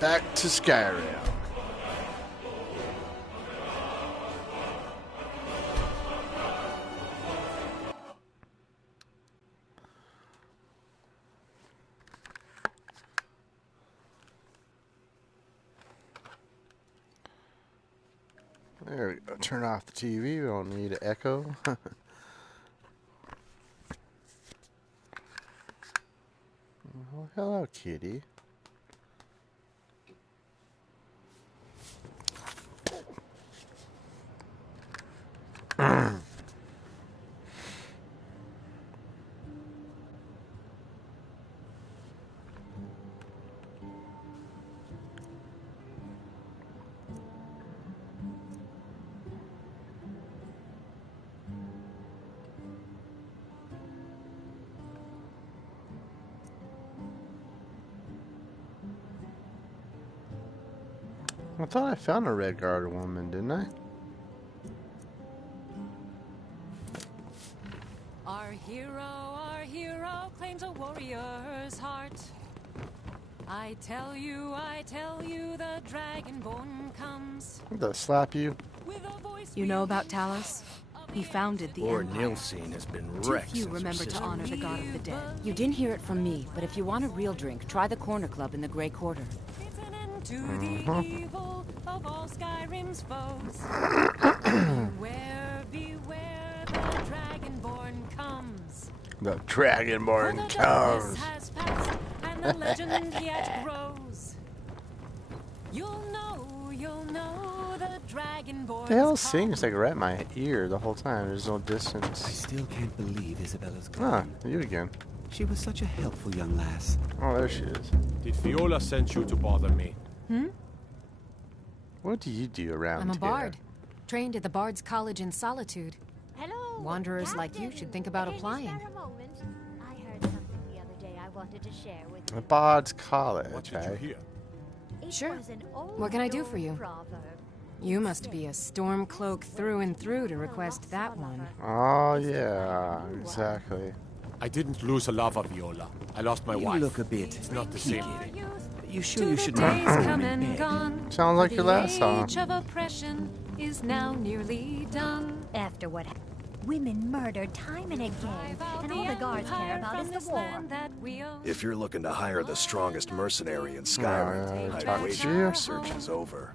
Back to Skyrim. There we go. Turn off the TV. We don't need an echo. Oh, hello, kitty. I thought I found a red guard woman, didn't I? Our hero claims a warrior's heart. I tell you, the dragonborn comes. I'm gonna slap you. With a voice You know about Talos? He founded the Lord Empire. Nilsine has been Too wrecked few since her remember to sister honor the was god of the dead. You didn't hear it from me, but if you want a real drink, try the Corner Club in the Grey Quarter. It's an end to the evil of all Skyrim's foes. Beware, the dragonborn comes. The Dragonborn For the comes. darkness has passed, and the legend yet grows. You'll know the dragonborn. The hell sings like right in my ear the whole time. There's no distance. I still can't believe Isabella's Ah, gone. you again. She was such a helpful young lass. Oh, there she is. Did Viola send you to bother me? What do you do around I'm a here? bard. Trained at the Bard's College in Solitude. Hello. Wanderers like you should think about Can you applying. spare a moment? I heard something the other day I wanted to share with The you. Bard's College, What did you eh? hear? It Sure. was an old What can I do for you? proverb. You must be a Stormcloak through and through to request that one. Oh, yeah, exactly. I didn't lose a lover, Viola. I lost my You wife. look a bit It's not the same peaky. thing. You sure To you the should not days home come in and bed? gone. Sounds like The your last song. age of oppression is now nearly done. After what happened, women murdered time and again, and all the guards care about is the war. If you're looking to hire the strongest mercenary in Yeah, Skyrim, I'd talk wager to you. your search is over.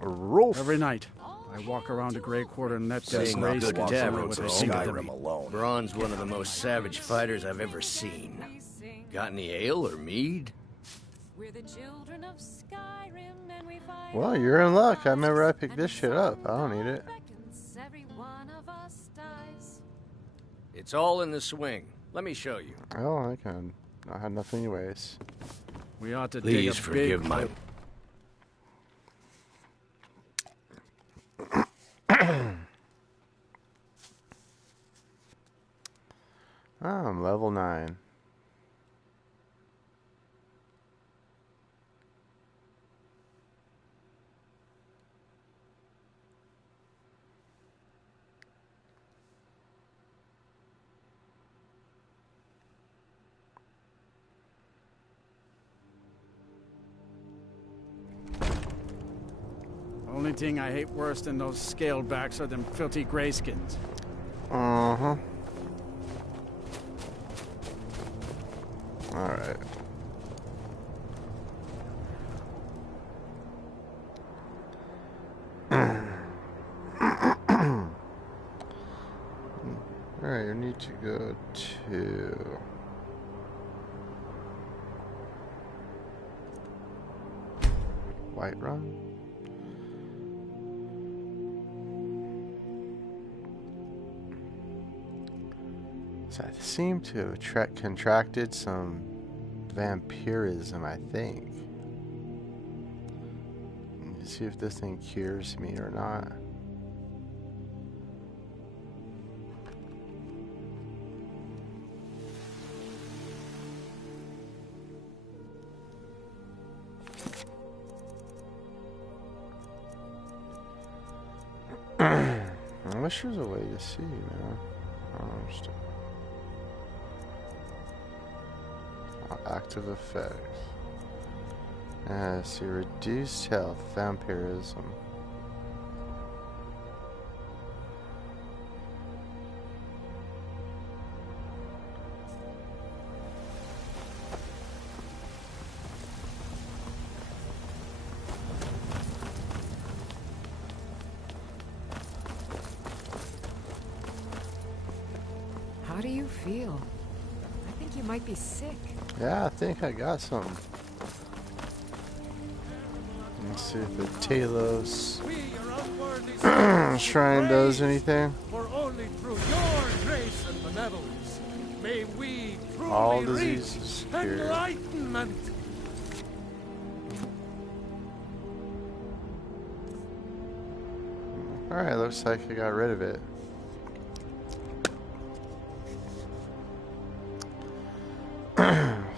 Rolf. Every night, I walk around a Grey Quarter and that Saying gray good walks taverns away with in a single Skyrim alone. Braun's one of the most savage fighters I've ever seen. Got any ale or mead? We're the children of Skyrim, and we fight Well, you're in luck. I remember I picked this shit up. I don't need it. every one of us dies. It's all in the swing. Let me show you. Oh, I had nothing anyways. We ought to Please dig a forgive big my... Oh, I'm level 9. Only thing I hate worse than those scaled backs are them filthy grayskins. Uh-huh. Alright. Alright, you need to go to... Whiterun? So I seem to have contracted some vampirism, I think. Let's see if this thing cures me or not. I wish there was a way to see, man. I don't understand. Active effects. See, reduced health, vampirism. How do you feel? I think you might be sick. Yeah, I think I got some. Let's see if the Talos shrine does anything. For only through your grace and benevolence may we truly All reach diseases cured. enlightenment. Alright, looks like I got rid of it.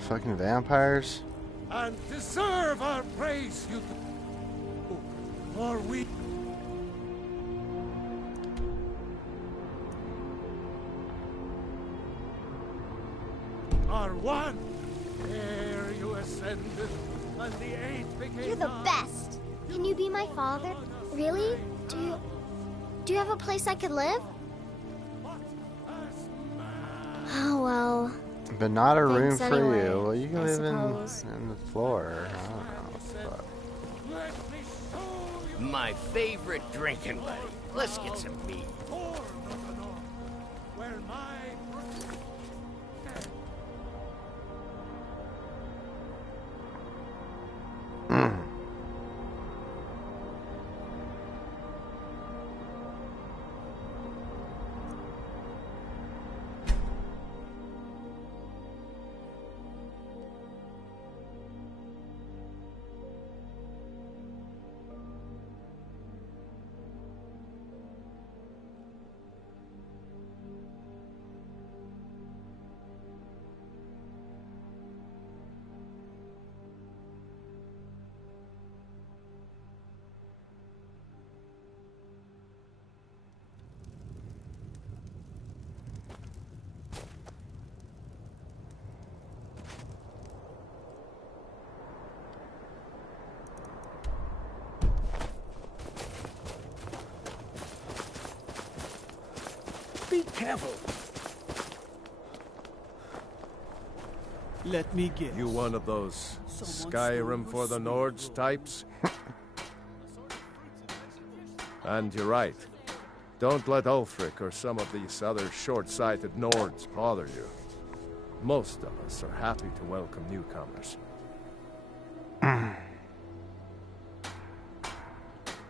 Fucking vampires. And deserve our praise, you do. For we are one. Ere you ascended, and the eighth became You're the nine. best. Can you be my father? Really? Do you have a place I could live? Oh well. But not a room Thanks for anyway, you. Well, you can I live suppose. in the floor. I don't know. Fuck. My favorite drinking buddy. Let's get some meat. Where my Be careful. Let me guess. You one of those Skyrim for the Nords types? And you're right. Don't let Ulfric or some of these other short-sighted Nords bother you. Most of us are happy to welcome newcomers.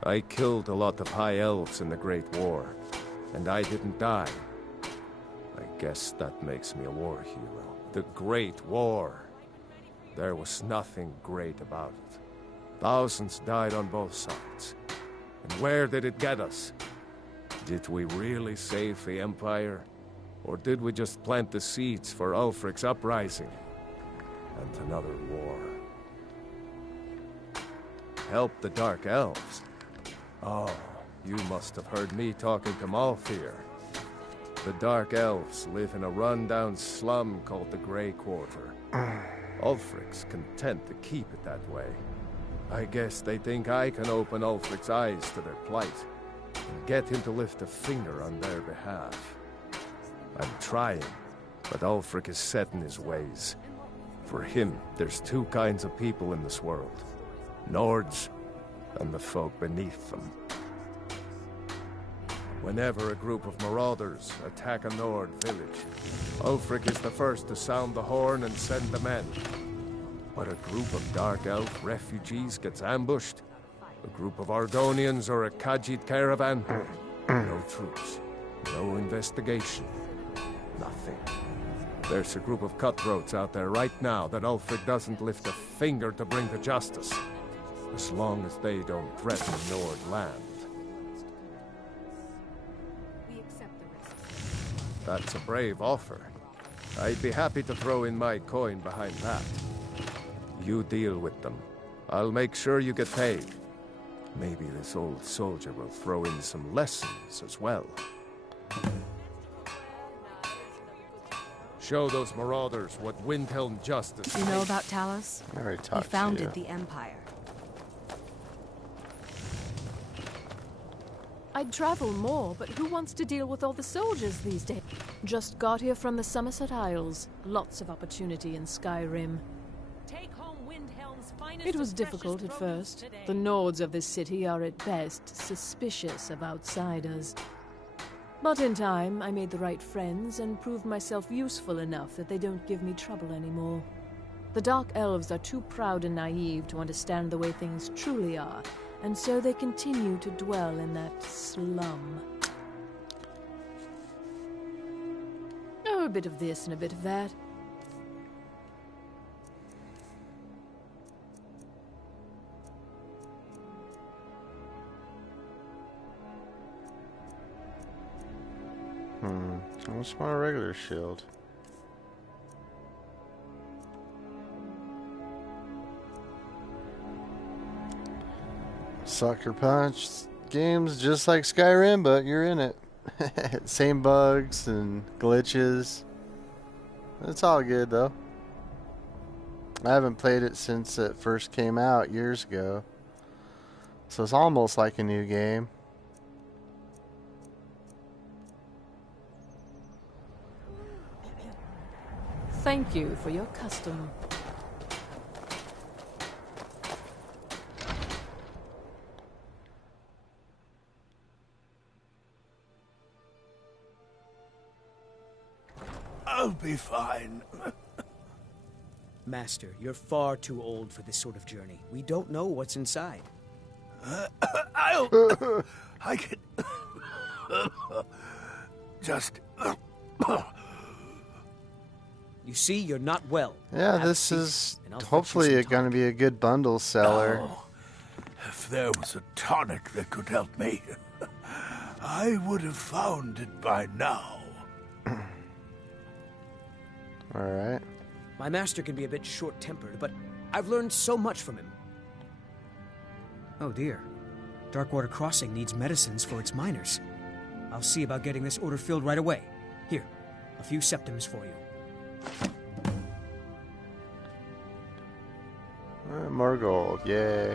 I killed a lot of High Elves in the Great War, and I didn't die. I guess that makes me a war hero. The Great War. There was nothing great about it. Thousands died on both sides. And where did it get us? Did we really save the Empire? Or did we just plant the seeds for Ulfric's uprising? And another war. Help the Dark Elves? Oh, you must have heard me talking to Malfir. The Dark Elves live in a run-down slum called the Grey Quarter. Ulfric's content to keep it that way. I guess they think I can open Ulfric's eyes to their plight and get him to lift a finger on their behalf. I'm trying, but Ulfric is set in his ways. For him, there's two kinds of people in this world. Nords and the folk beneath them. Whenever a group of marauders attack a Nord village, Ulfric is the first to sound the horn and send the men. But a group of Dark Elf refugees gets ambushed, a group of Argonians or a Khajiit caravan, no troops, no investigation, nothing. There's a group of cutthroats out there right now that Ulfric doesn't lift a finger to bring to justice, as long as they don't threaten Nord land. That's a brave offer. I'd be happy to throw in my coin behind that. You deal with them. I'll make sure you get paid. Maybe this old soldier will throw in some lessons as well. Show those marauders what Windhelm justice You know is. about Talos? I already He talked founded to you. the Empire. I'd travel more, but who wants to deal with all the soldiers these days? Just got here from the Somerset Isles. Lots of opportunity in Skyrim. Take home Windhelm's finest It was and difficult freshest at produce first. today. The Nords of this city are at best suspicious of outsiders. But in time, I made the right friends and proved myself useful enough that they don't give me trouble anymore. The Dark Elves are too proud and naive to understand the way things truly are, and so they continue to dwell in that slum. Oh, a bit of this and a bit of that. I just want a regular shield. Sucker Punch games just like Skyrim, but you're in it. Same bugs and glitches. It's all good though. I haven't played it since it first came out years ago. So it's almost like a new game. Thank you for your custom. I'll be fine. Master, you're far too old for this sort of journey. We don't know what's inside. I can... just... You see, you're not well. Yeah, Have a this seat, is and I'll fetch you hopefully some going to be a good bundle seller. Oh, if there was a tonic that could help me, I would have found it by now. Alright. My master can be a bit short-tempered, but I've learned so much from him. Oh dear. Darkwater Crossing needs medicines for its miners. I'll see about getting this order filled right away. Here, a few septims for you. More gold, yay.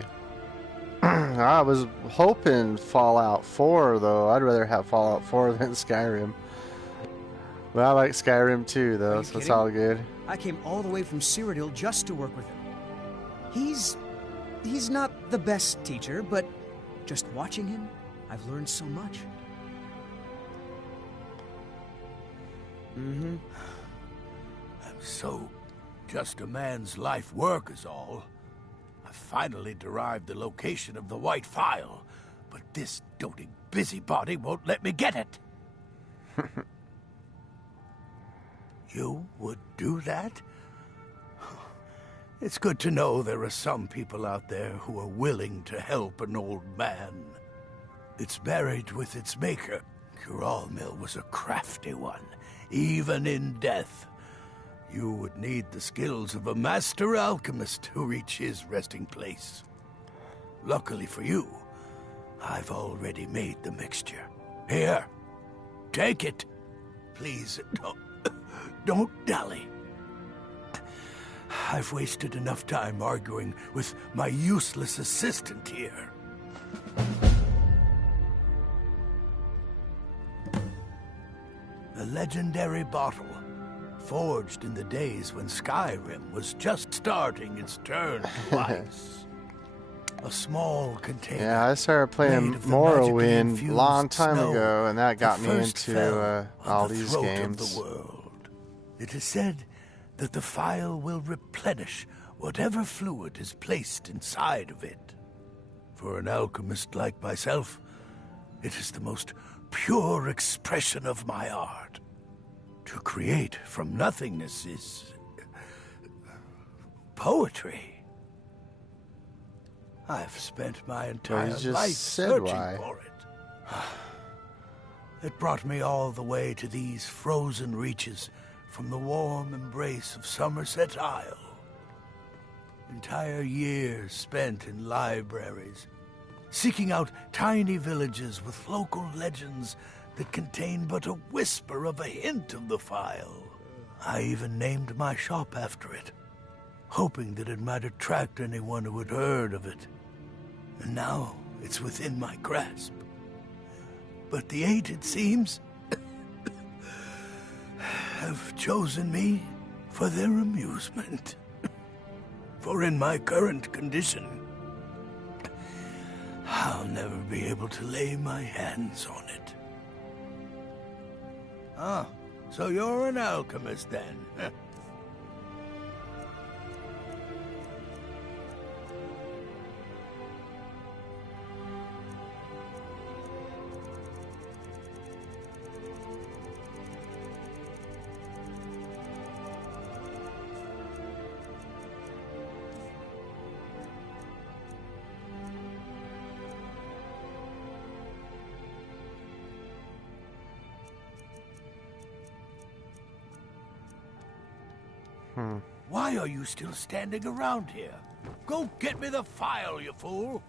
I was hoping Fallout 4, though. I'd rather have Fallout 4 than Skyrim. But I like Skyrim too, though, so it's kidding? all good. I came all the way from Cyrodiil just to work with him. He's not the best teacher, but just watching him, I've learned so much. I'm so just a man's life work is all. I finally derived the location of the White Phial, but this doting busybody won't let me get it. You would do that? It's good to know there are some people out there who are willing to help an old man. It's buried with its maker. Kuralmil was a crafty one, even in death. You would need the skills of a master alchemist to reach his resting place. Luckily for you, I've already made the mixture. Here, take it. Please, don't dally. I've wasted enough time arguing with my useless assistant here. A legendary bottle, forged in the days when Skyrim was just starting its turn to ice. A small container. Yeah, I started playing Morrowind a long time ago, and that got me into all these games. The world. It is said that the phial will replenish whatever fluid is placed inside of it. For an alchemist like myself, it is the most pure expression of my art. To create from nothingness is poetry. I've spent my entire life searching for it. It brought me all the way to these frozen reaches from the warm embrace of Somerset Isle. Entire years spent in libraries, seeking out tiny villages with local legends that contain but a whisper of a hint of the phial. I even named my shop after it, hoping that it might attract anyone who had heard of it. And now it's within my grasp. But the Eight, it seems, have chosen me for their amusement. For in my current condition, I'll never be able to lay my hands on it. Ah, so you're an alchemist then? Why are you still standing around here? Go get me the file, you fool!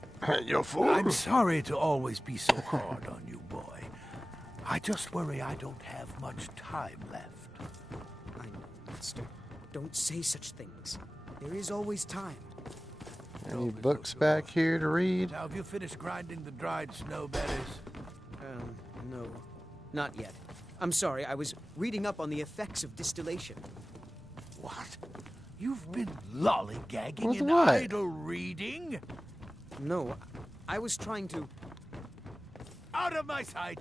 You fool? I'm sorry to always be so hard on you, boy. I just worry I don't have much time left. Master, don't say such things. There is always time. Any books back here to read? Now, have you finished grinding the dried snow berries? No. Not yet. I'm sorry, I was reading up on the effects of distillation. What? You've been lollygagging With in what? idle reading? No, I was trying to... Out of my sight!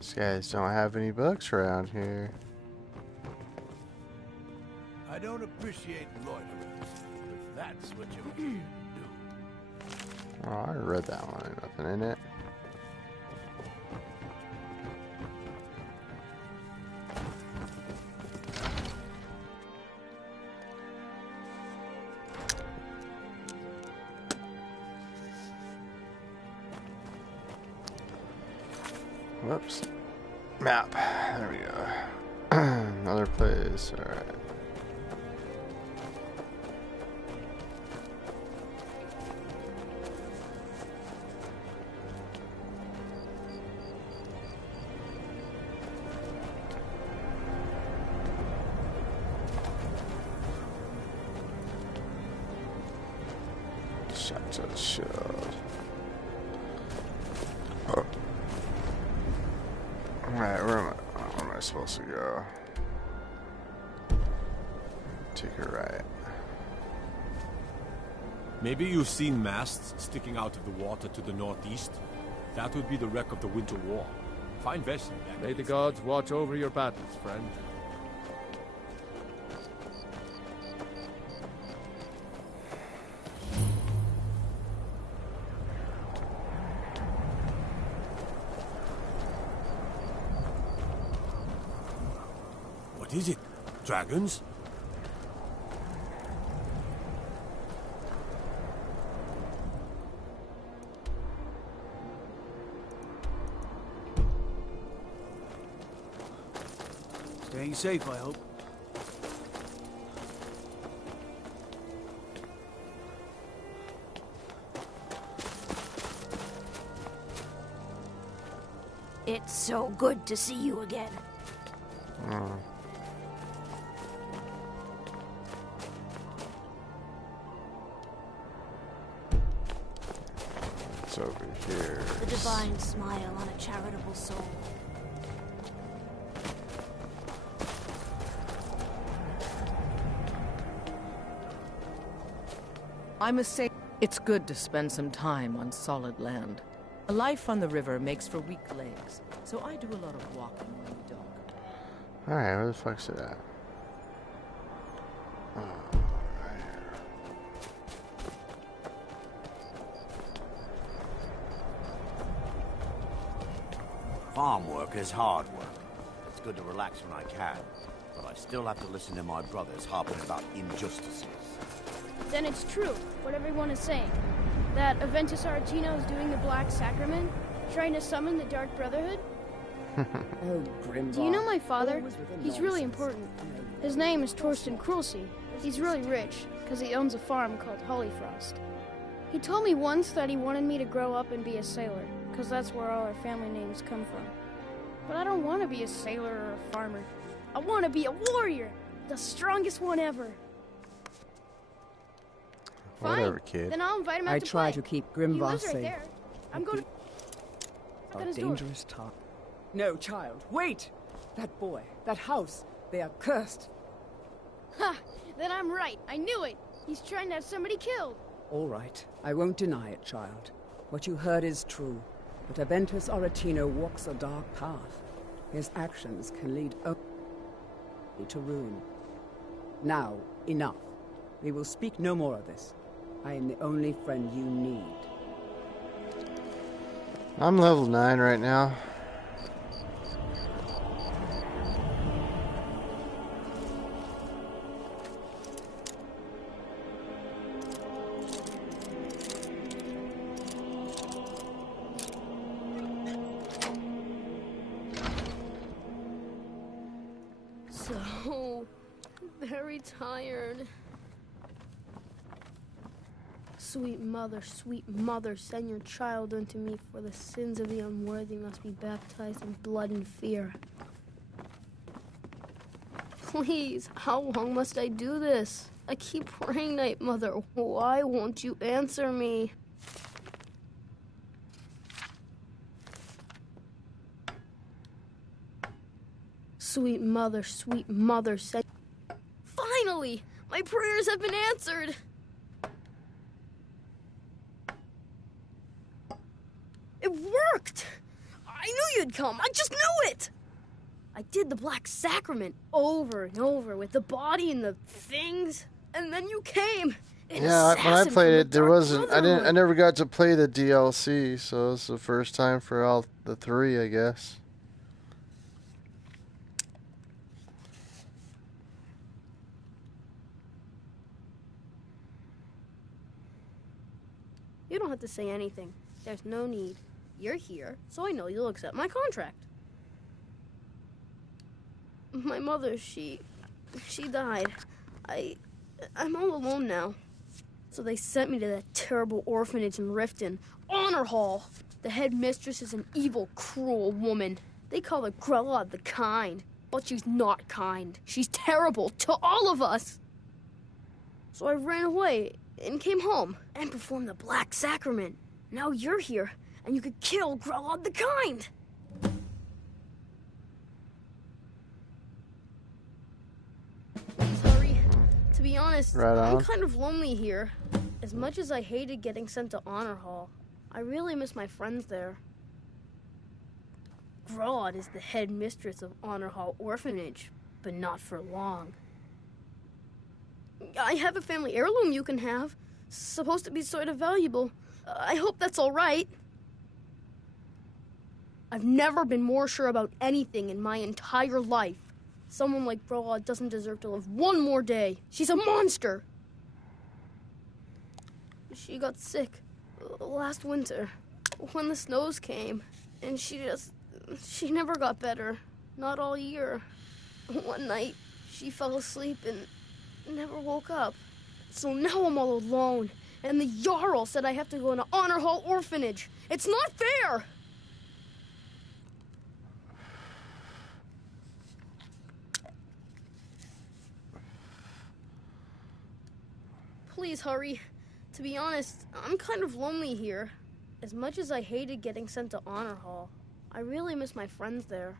These guys don't have any books around here. I don't appreciate loiterers, if that's what you're here to do. Oh, I already read that one. Nothing in it. Whoops. Map. There we go. Another place. All right. Shotgun shield. Oh. Alright, where am I supposed to go? Take a right. Maybe you've seen masts sticking out of the water to the northeast. That would be the wreck of the Winter War. Fine vessel. May the gods watch over your battles, friend. What is it? Dragons? Staying safe, I hope. It's so good to see you again. It's over here. The divine smile on a charitable soul. I must say, it's good to spend some time on solid land. A life on the river makes for weak legs, so I do a lot of walking when we dock. Alright, where the fuck's it at? Oh, right here. Farm work is hard work. It's good to relax when I can, but I still have to listen to my brothers harping about injustices. Then it's true, what everyone is saying. That Aventus Aretino is doing the Black Sacrament, trying to summon the Dark Brotherhood. Oh, Grimbar. Do you know my father? He's really important. His name is Torsten Krulsey. He's really rich, because he owns a farm called Hollyfrost. He told me once that he wanted me to grow up and be a sailor, because that's where all our family names come from. But I don't want to be a sailor or a farmer. I want to be a warrior, the strongest one ever. Whatever, kid. Then I'll invite him out I to try play. to keep He Grimvar lives right safe. there. I'm going to... Knock on his door. Dangerous talk. No, child, wait! That boy, that house, they are cursed. Ha! Then I'm right. I knew it. He's trying to have somebody killed. All right, I won't deny it, child. What you heard is true. But Aventus Aretino walks a dark path. His actions can lead only to ruin. Now, enough. We will speak no more of this. I am the only friend you need. I'm level 9 right now. So very tired. Sweet mother, send your child unto me, for the sins of the unworthy must be baptized in blood and fear. Please, how long must I do this? I keep praying, Night Mother. Why won't you answer me? Sweet mother, send... Finally! My prayers have been answered! It worked! I knew you'd come. I just knew it! I did the Black Sacrament over and over with the body and the things, and then you came. Yeah, when I played it, there wasn't. I never got to play the DLC, so it's the first time for all the 3, I guess. You don't have to say anything. There's no need. You're here, so I know you'll accept my contract. My mother, she died. I'm all alone now. So they sent me to that terrible orphanage in Riften. Honor Hall. The head mistress is an evil, cruel woman. They call her Grella the Kind. But she's not kind. She's terrible to all of us. So I ran away and came home and performed the Black Sacrament. Now you're here, and you could kill Grella the Kind. Sorry. To be honest, Right I'm on. kind of lonely here. As much as I hated getting sent to Honor Hall, I really miss my friends there. Grodd is the head mistress of Honor Hall Orphanage, but not for long. I have a family heirloom you can have. Supposed to be sort of valuable. I hope that's all right. I've never been more sure about anything in my entire life. Someone like Grodd doesn't deserve to live one more day. She's a monster. She got sick last winter when the snows came, and she never got better. Not all year. One night, she fell asleep and never woke up. So now I'm all alone, and the Jarl said I have to go into Honor Hall Orphanage. It's not fair! Please hurry. To be honest, I'm kind of lonely here. As much as I hated getting sent to Honor Hall, I really miss my friends there.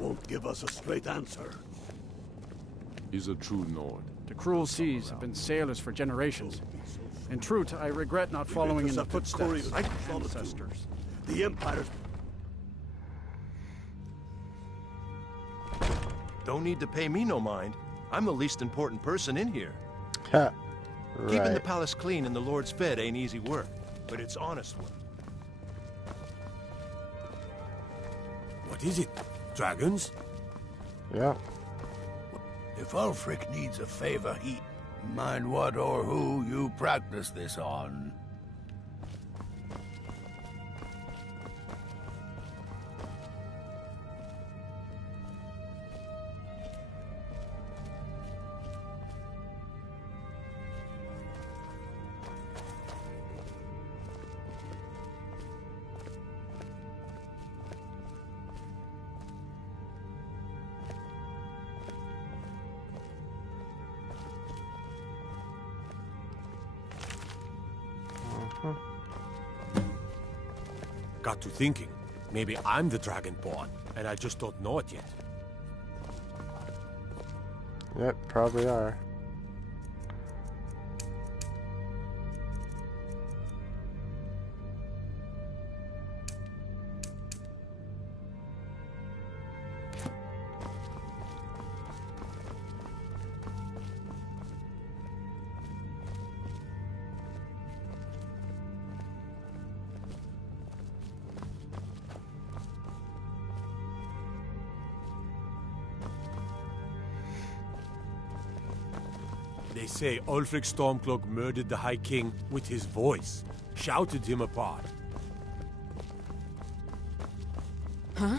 won't give us a straight answer. He's a true Nord. The cruel seas have been sailors for generations. In truth, I regret not following in the footsteps of my ancestors. The Empire's... Don't need to pay me no mind. I'm the least important person in here. Right. Keeping the palace clean and the Lord's fed ain't easy work, but it's honest work. What is it? Dragons? Yeah. If Ulfric needs a favor, he... Mind what or who you practice this on. Got to thinking. Maybe I'm the Dragonborn, and I just don't know it yet. Yep, probably are. They say Ulfric Stormcloak murdered the High King with his voice, shouted him apart. Huh?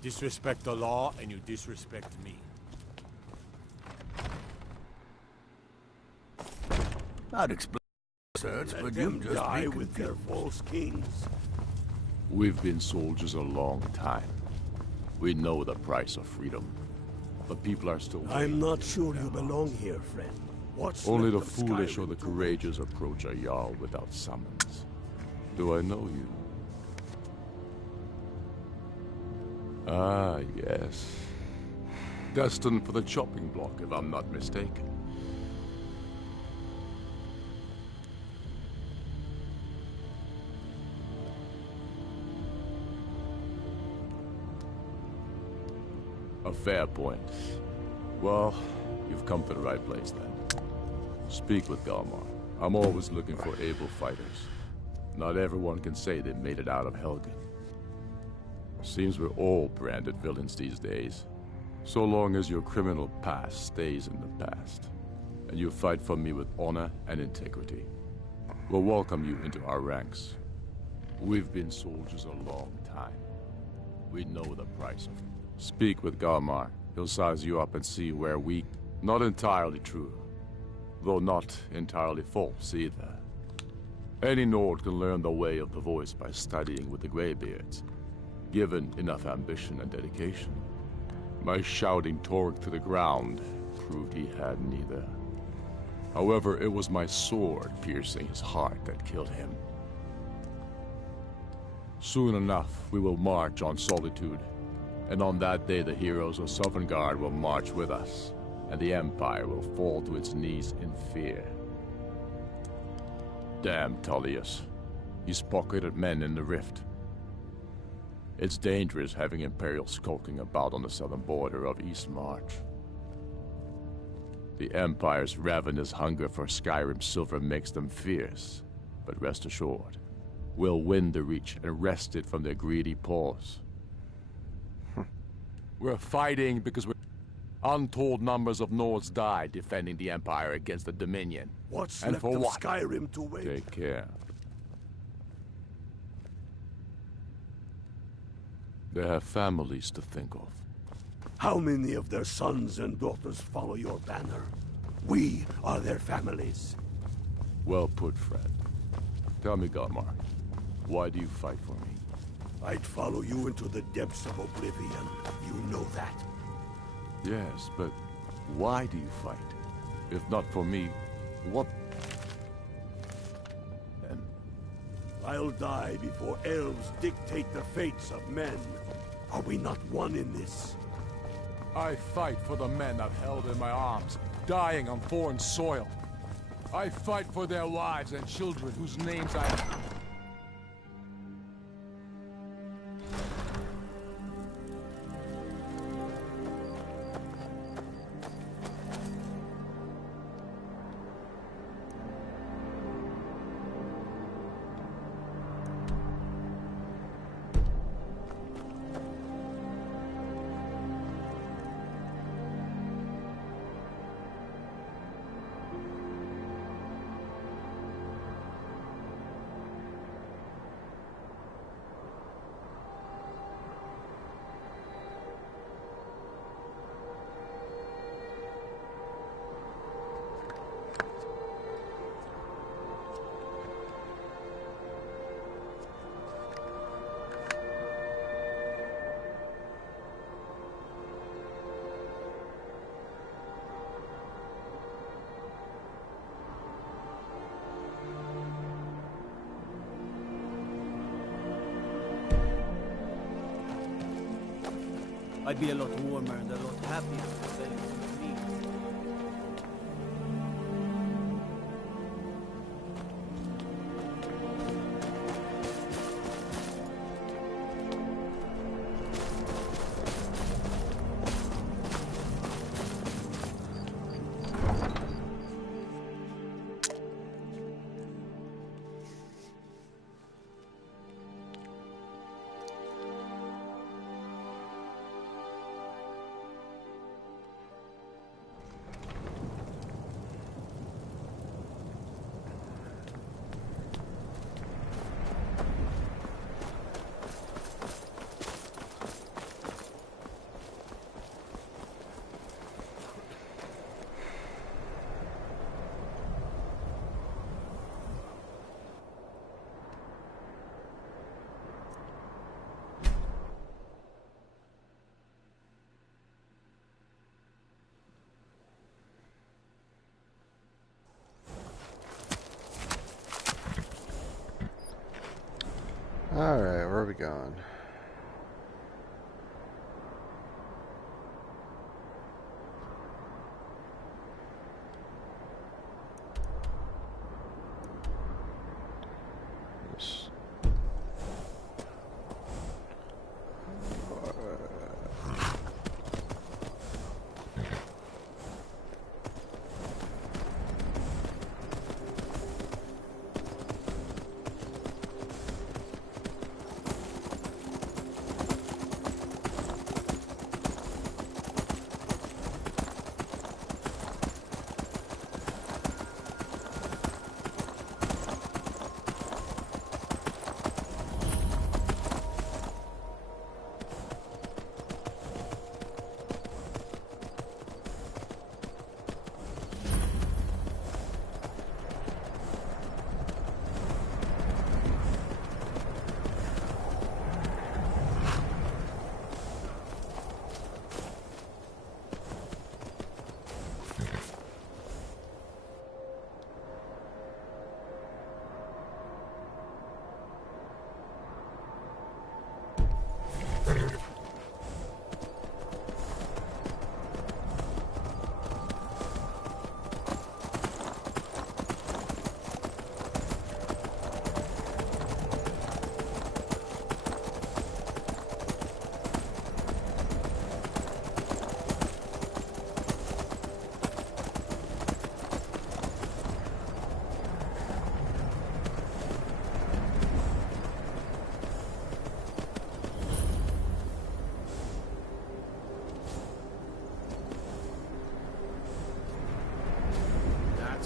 Disrespect the law, and you disrespect me. Not explain search, but you just die with their false kings. We've been soldiers a long time. We know the price of freedom. But people are still waiting. I'm not sure you belong here, friend. What's Only the left of foolish Skyrim or the to courageous approach a Jarl without summons. Do I know you? Ah, yes. Destined for the chopping block, if I'm not mistaken. A fair point. Well, you've come to the right place then. Speak with Galmar. I'm always looking for able fighters. Not everyone can say they made it out of Helgen. Seems we're all branded villains these days. So long as your criminal past stays in the past, and you fight for me with honor and integrity, we'll welcome you into our ranks. We've been soldiers a long time. We know the price of it. Speak with Galmar. He'll size you up and see where we... Not entirely true, though not entirely false either. Any Nord can learn the way of the voice by studying with the Greybeards, given enough ambition and dedication. My shouting Torg to the ground proved he had neither. However, it was my sword piercing his heart that killed him. Soon enough, we will march on Solitude. And on that day, the heroes of Sovngarde will march with us, and the Empire will fall to its knees in fear. Damn Tullius. He's pocketed men in the Rift. It's dangerous having Imperials skulking about on the southern border of East March. The Empire's ravenous hunger for Skyrim silver makes them fierce, but rest assured, we'll win the Reach and wrest it from their greedy paws. We're fighting because untold numbers of Nords died defending the Empire against the Dominion. What's and left for of what? Skyrim to wait? Take care. They have families to think of. How many of their sons and daughters follow your banner? We are their families. Well put, friend. Tell me, Galmar, why do you fight for me? I'd follow you into the depths of oblivion. You know that. Yes, but why do you fight? If not for me, what? I'll die before elves dictate the fates of men. Are we not one in this? I fight for the men I've held in my arms, dying on foreign soil. I fight for their wives and children whose names I... I'd be a lot warmer and a lot happier if they listened to me. Alright, where are we going?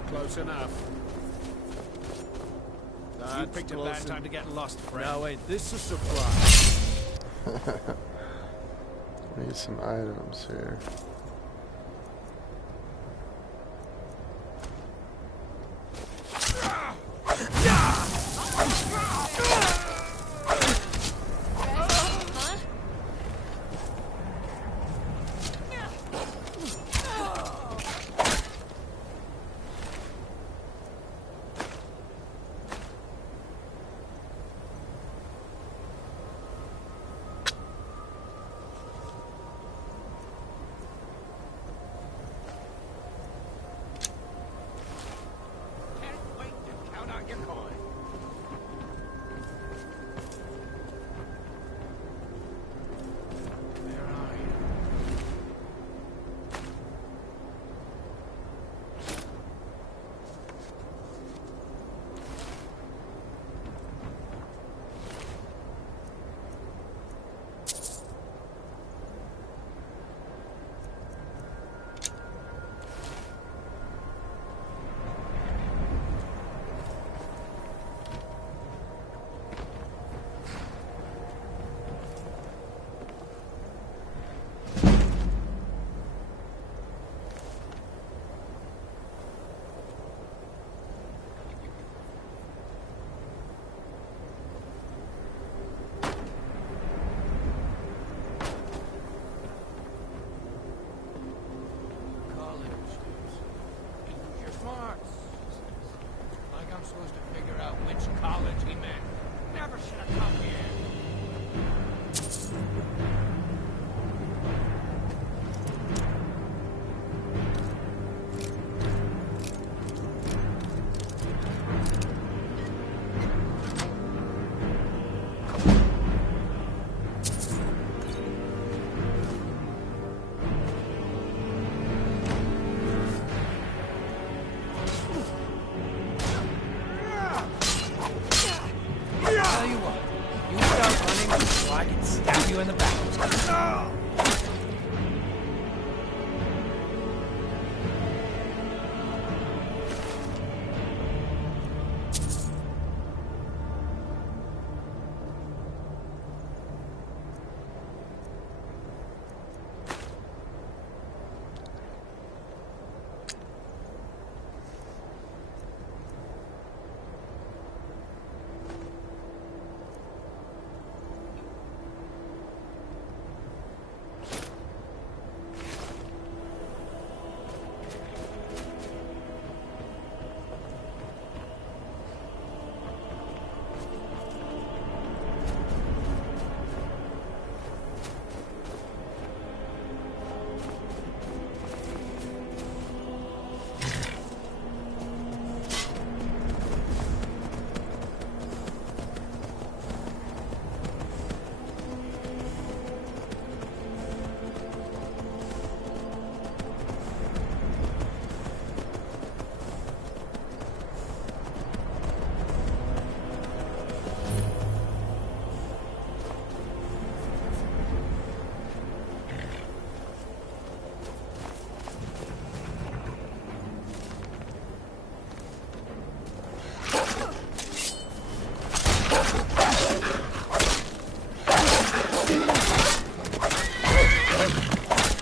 Close enough. You picked a bad time to get lost, friend. Now ain't this a surprise? Need some items here. supposed to figure out which college he meant. Never should have come here. Tell you what, you start running so I can stab you in the back.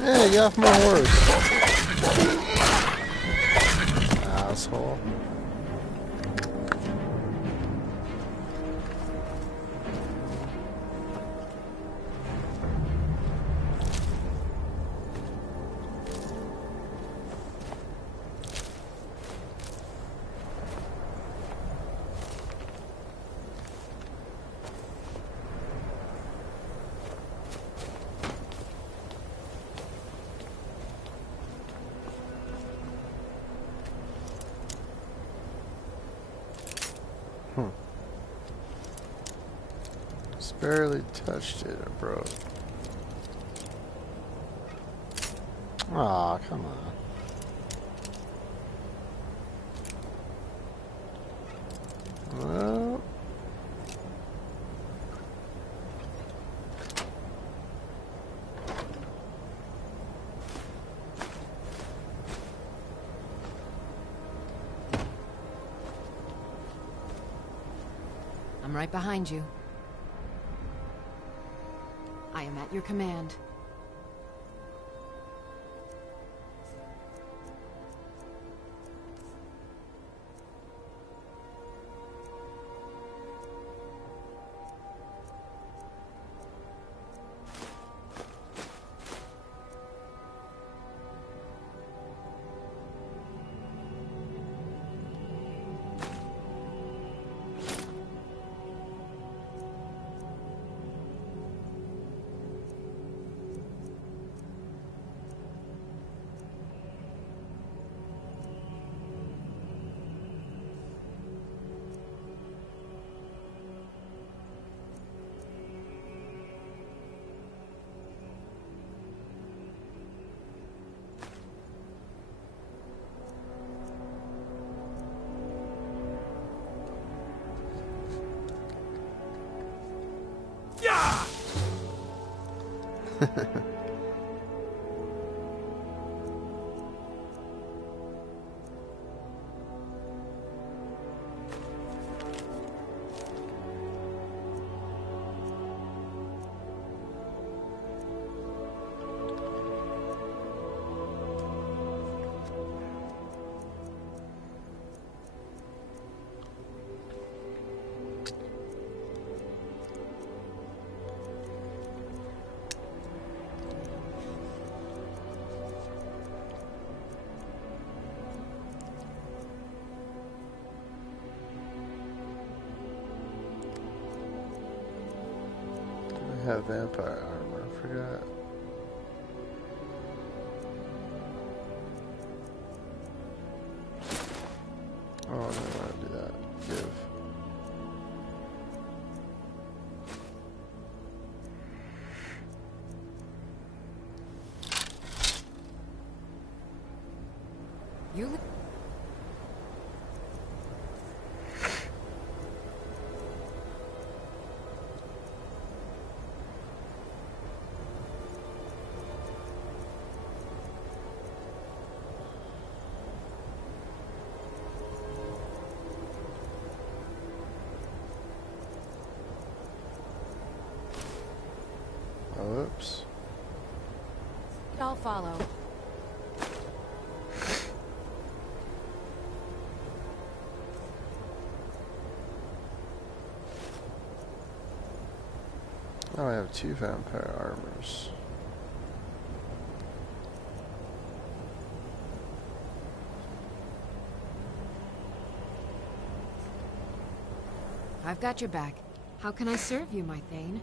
Hey, get off my horse. Asshole. Just barely touched it, it broke. Aw, come on. Well. I'm right behind you. I am at your command. have vampire armor. I forgot. Oh, no, I don't want to do that. Give. You. Oops. I'll follow. Now I have 2 vampire armors. I've got your back. How can I serve you, my Thane?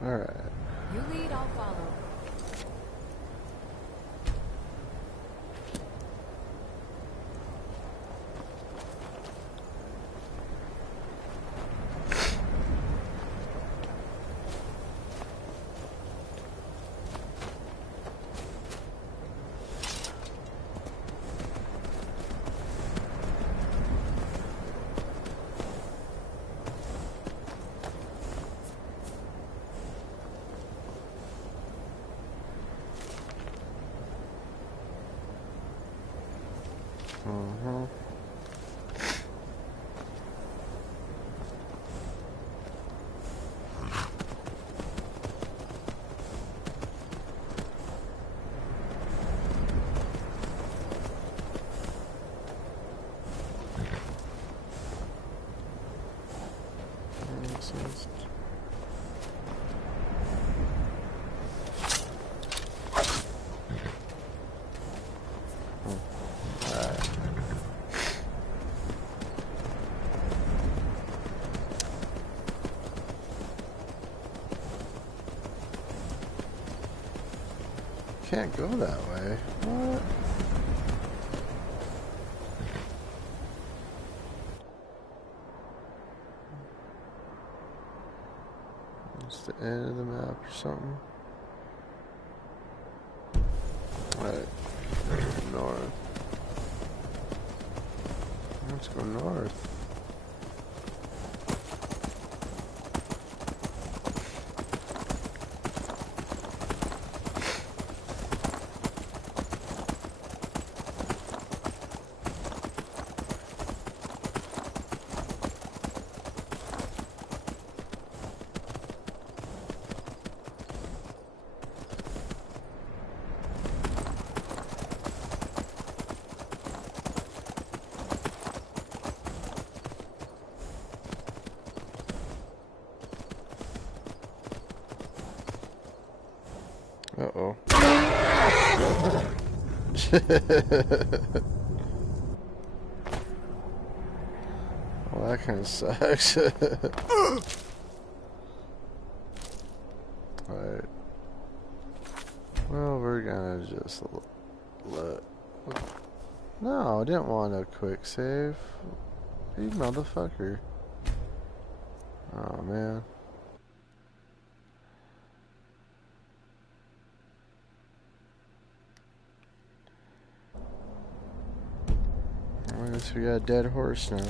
Alright. You lead, I'll follow. Mm-hmm. Can't go that way. What? It's the end of the map or something. Alright. North. Let's go north. Uh-oh. Well, that kind of sucks. Alright. Well, we're gonna just let... No, I didn't want a quick save. You motherfucker. Oh, man. Guess we got a dead horse now.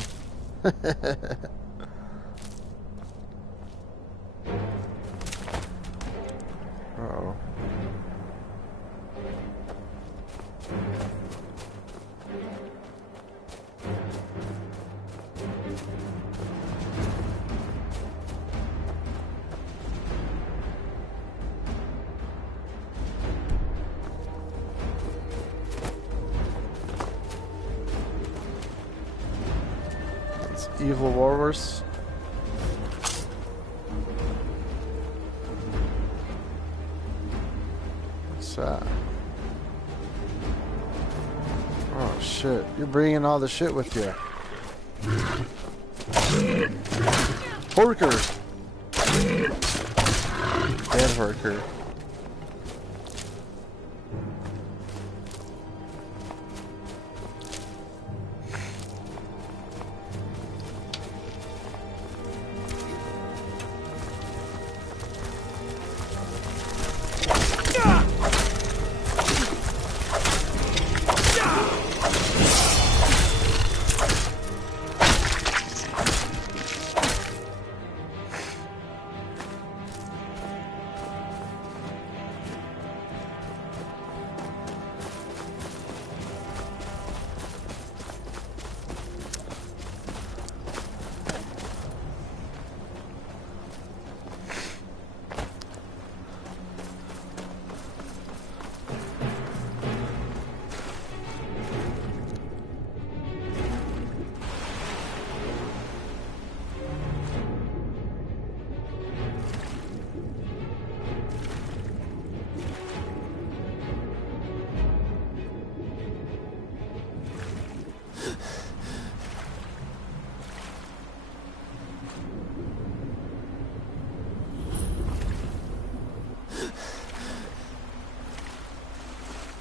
Uh-oh. Evil walrus. What's that? Oh shit! You're bringing all the shit with you. Horker. Dead Horker.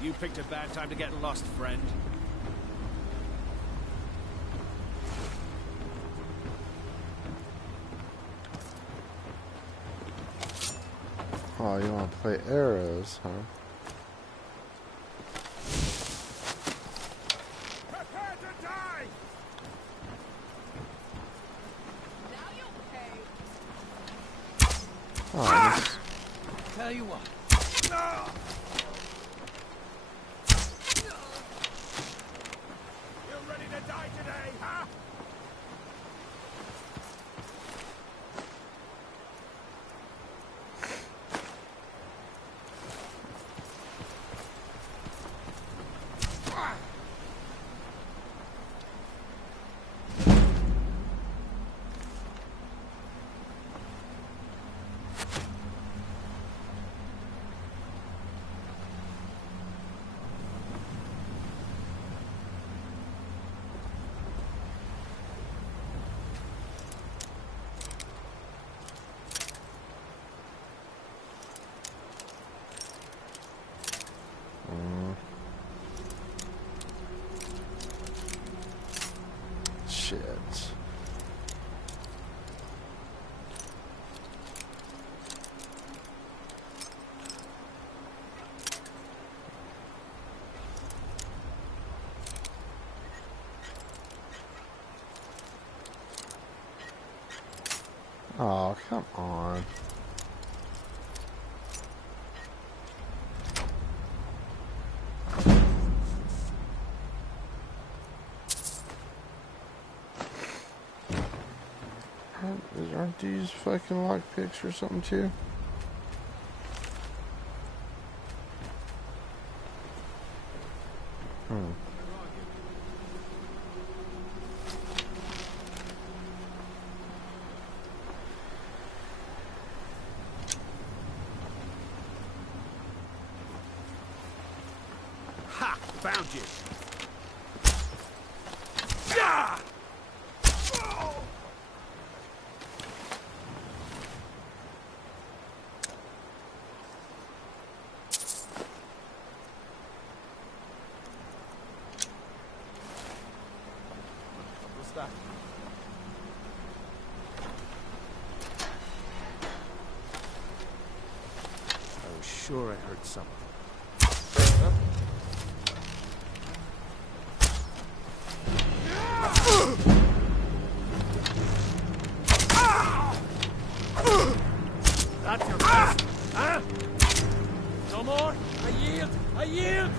You picked a bad time to get lost, friend. Oh, you want to play arrows, huh? Prepare to die! Oh, Tell you what. You ready to die today, huh? shit. Oh, come on. Aren't these fucking lockpicks or something too? Ha! Found you! Ah! What's that? I was sure I heard something. more! I yield! I yield!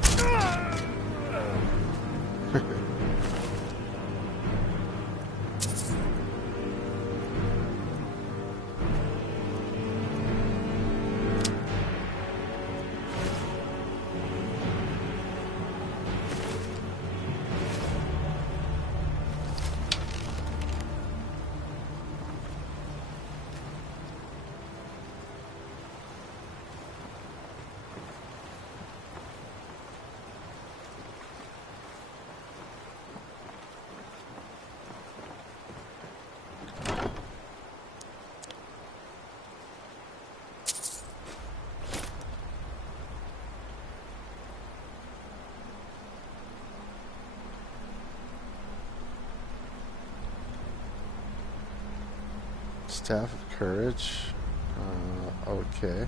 Staff of Courage. Okay.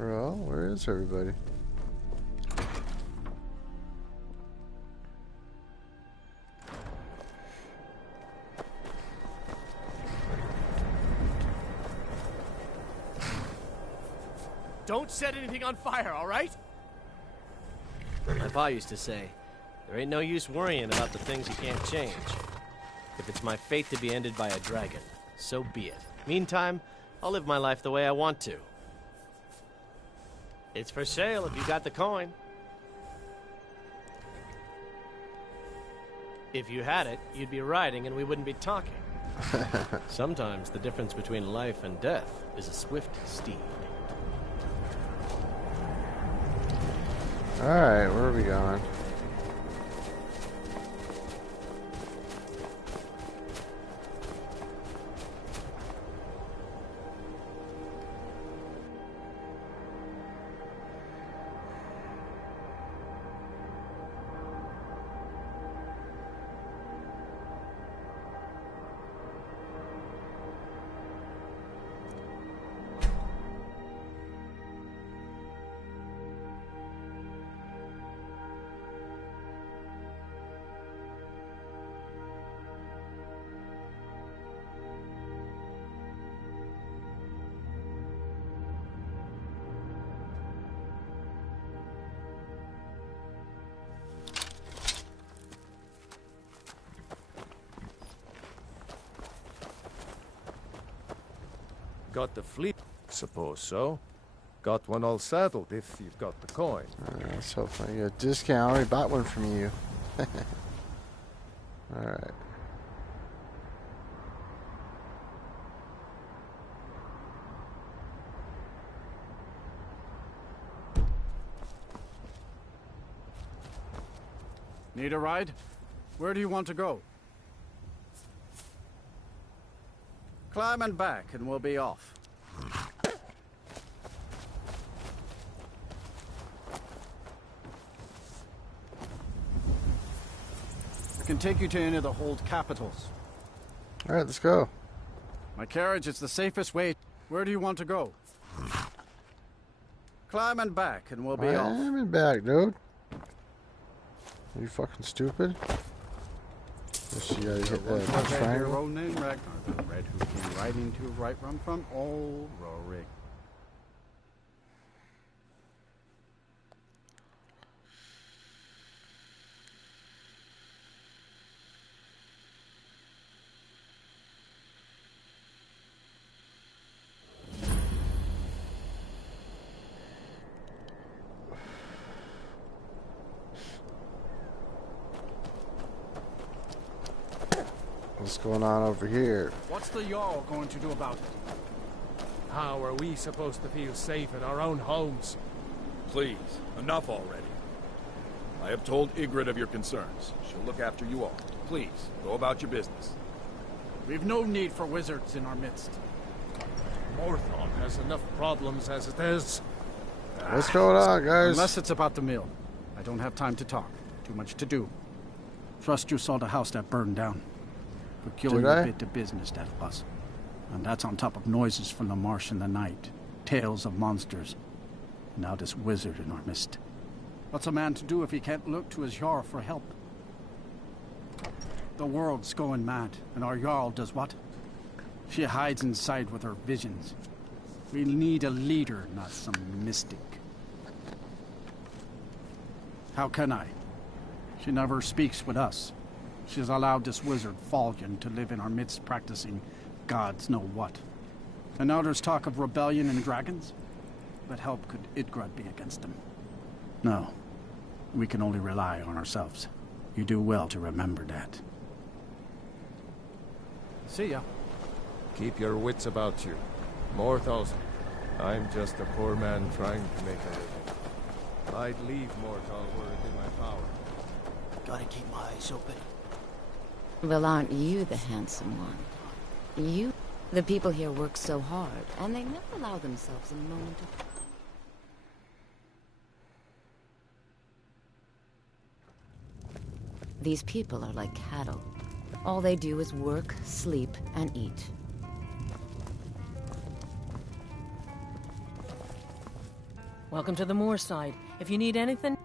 Well, where is everybody? Don't set anything on fire, all right? My pa used to say, there ain't no use worrying about the things you can't change. If it's my fate to be ended by a dragon, so be it. Meantime, I'll live my life the way I want to. It's for sale if you got the coin. If you had it, you'd be riding and we wouldn't be talking. Sometimes the difference between life and death is a swift steed. Alright, where are we going? got the fleet? Suppose so. Got one all saddled if you've got the coin. That's so funny. You got a discount. I already bought one from you. Alright. Need a ride? Where do you want to go? Climb and back, and we'll be off. I can take you to any of the hold capitals. Alright, let's go. My carriage is the safest way. Where do you want to go? Climb and back, and we'll be off. I'm in back, dude. Are you fucking stupid? Yes, you gotta hit that triangle. Hero named Ragnar, the red who came riding to right run from old Rorik. What's going on over here? What's the Jarl going to do about it? How are we supposed to feel safe in our own homes? Please, enough already. I have told Ygritte of your concerns. She'll look after you all. Please, go about your business. We've no need for wizards in our midst. Morthal has enough problems as it is. What's going on, guys? Unless it's about the mill. I don't have time to talk. Too much to do. Trust you saw the house that burned down. Peculiar bit of business, that was. And that's on top of noises from the marsh in the night. Tales of monsters. And now this wizard in our midst. What's a man to do if he can't look to his Jarl for help? The world's going mad, and our Jarl does what? She hides inside with her visions. We need a leader, not some mystic. How can I? She never speaks with us. She's allowed this wizard, Fallion, to live in our midst practicing gods know what. And now there's talk of rebellion and dragons? What help could Ygritte be against them? No. We can only rely on ourselves. You do well to remember that. See ya. Keep your wits about you. Morthal's... I'm just a poor man trying to make a living. I'd leave Morthal were it in my power. Gotta keep my eyes open. Well, aren't you the handsome one? You... The people here work so hard, and they never allow themselves a moment of... These people are like cattle. All they do is work, sleep, and eat. Welcome to the moorside. If you need anything...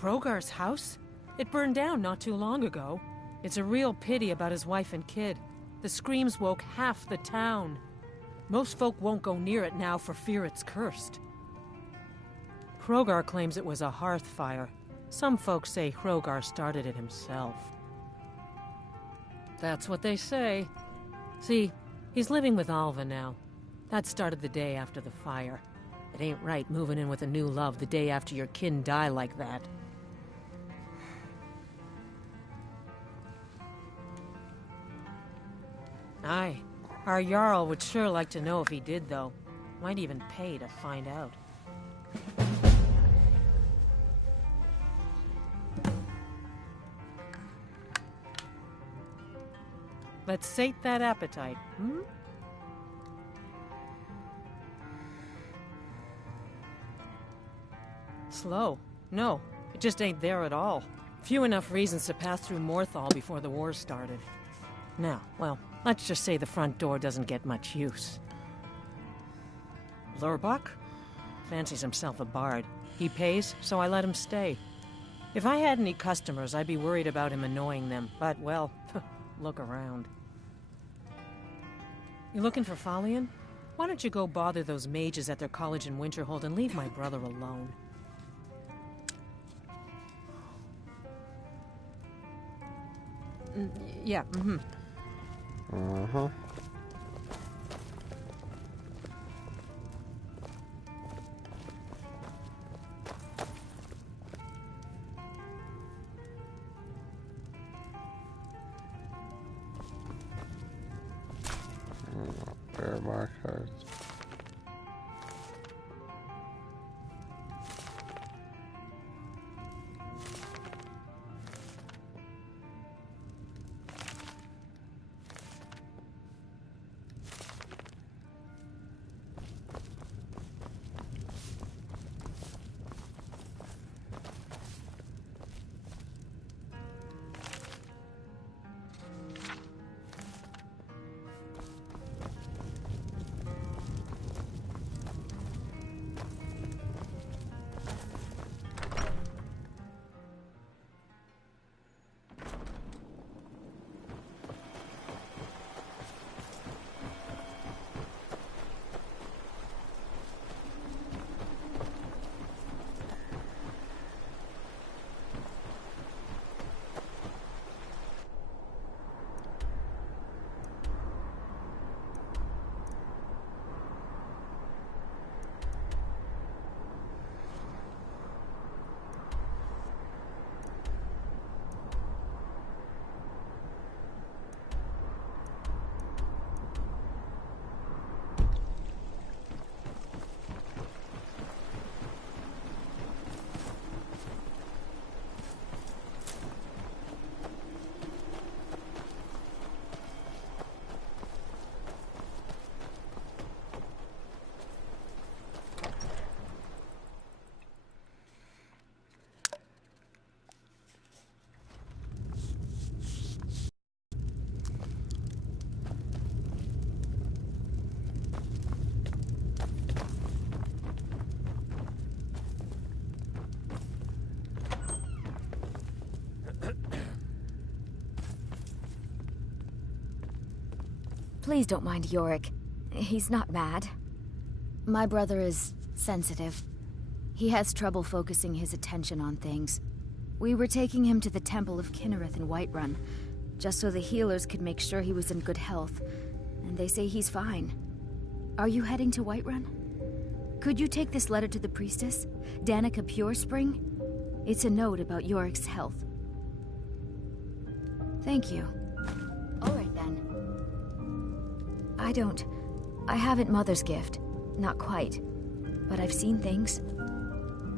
Hrogar's house? It burned down not too long ago. It's a real pity about his wife and kid. The screams woke half the town. Most folk won't go near it now for fear it's cursed. Hrogar claims it was a hearth fire. Some folks say Hrogar started it himself. That's what they say. See, he's living with Alva now. That started the day after the fire. It ain't right moving in with a new love the day after your kin die like that. Aye. Our Jarl would sure like to know if he did, though. Might even pay to find out. Let's sate that appetite, hmm? Slow. No, it just ain't there at all. Few enough reasons to pass through Morthal before the war started. Now, well, let's just say the front door doesn't get much use. Lurbach? Fancies himself a bard. He pays, so I let him stay. If I had any customers, I'd be worried about him annoying them, but, well, look around. You looking for Fallion? Why don't you go bother those mages at their college in Winterhold and leave my brother alone? Yeah, mm-hmm. Uh-huh. Or mark cards. Please don't mind Yorick. He's not mad. My brother is sensitive. He has trouble focusing his attention on things. We were taking him to the Temple of Kinnereth in Whiterun, just so the healers could make sure he was in good health, and they say he's fine. Are you heading to Whiterun? Could you take this letter to the priestess, Danica Purespring? It's a note about Yorick's health. Thank you. All right then. I haven't Mother's gift. Not quite. But I've seen things.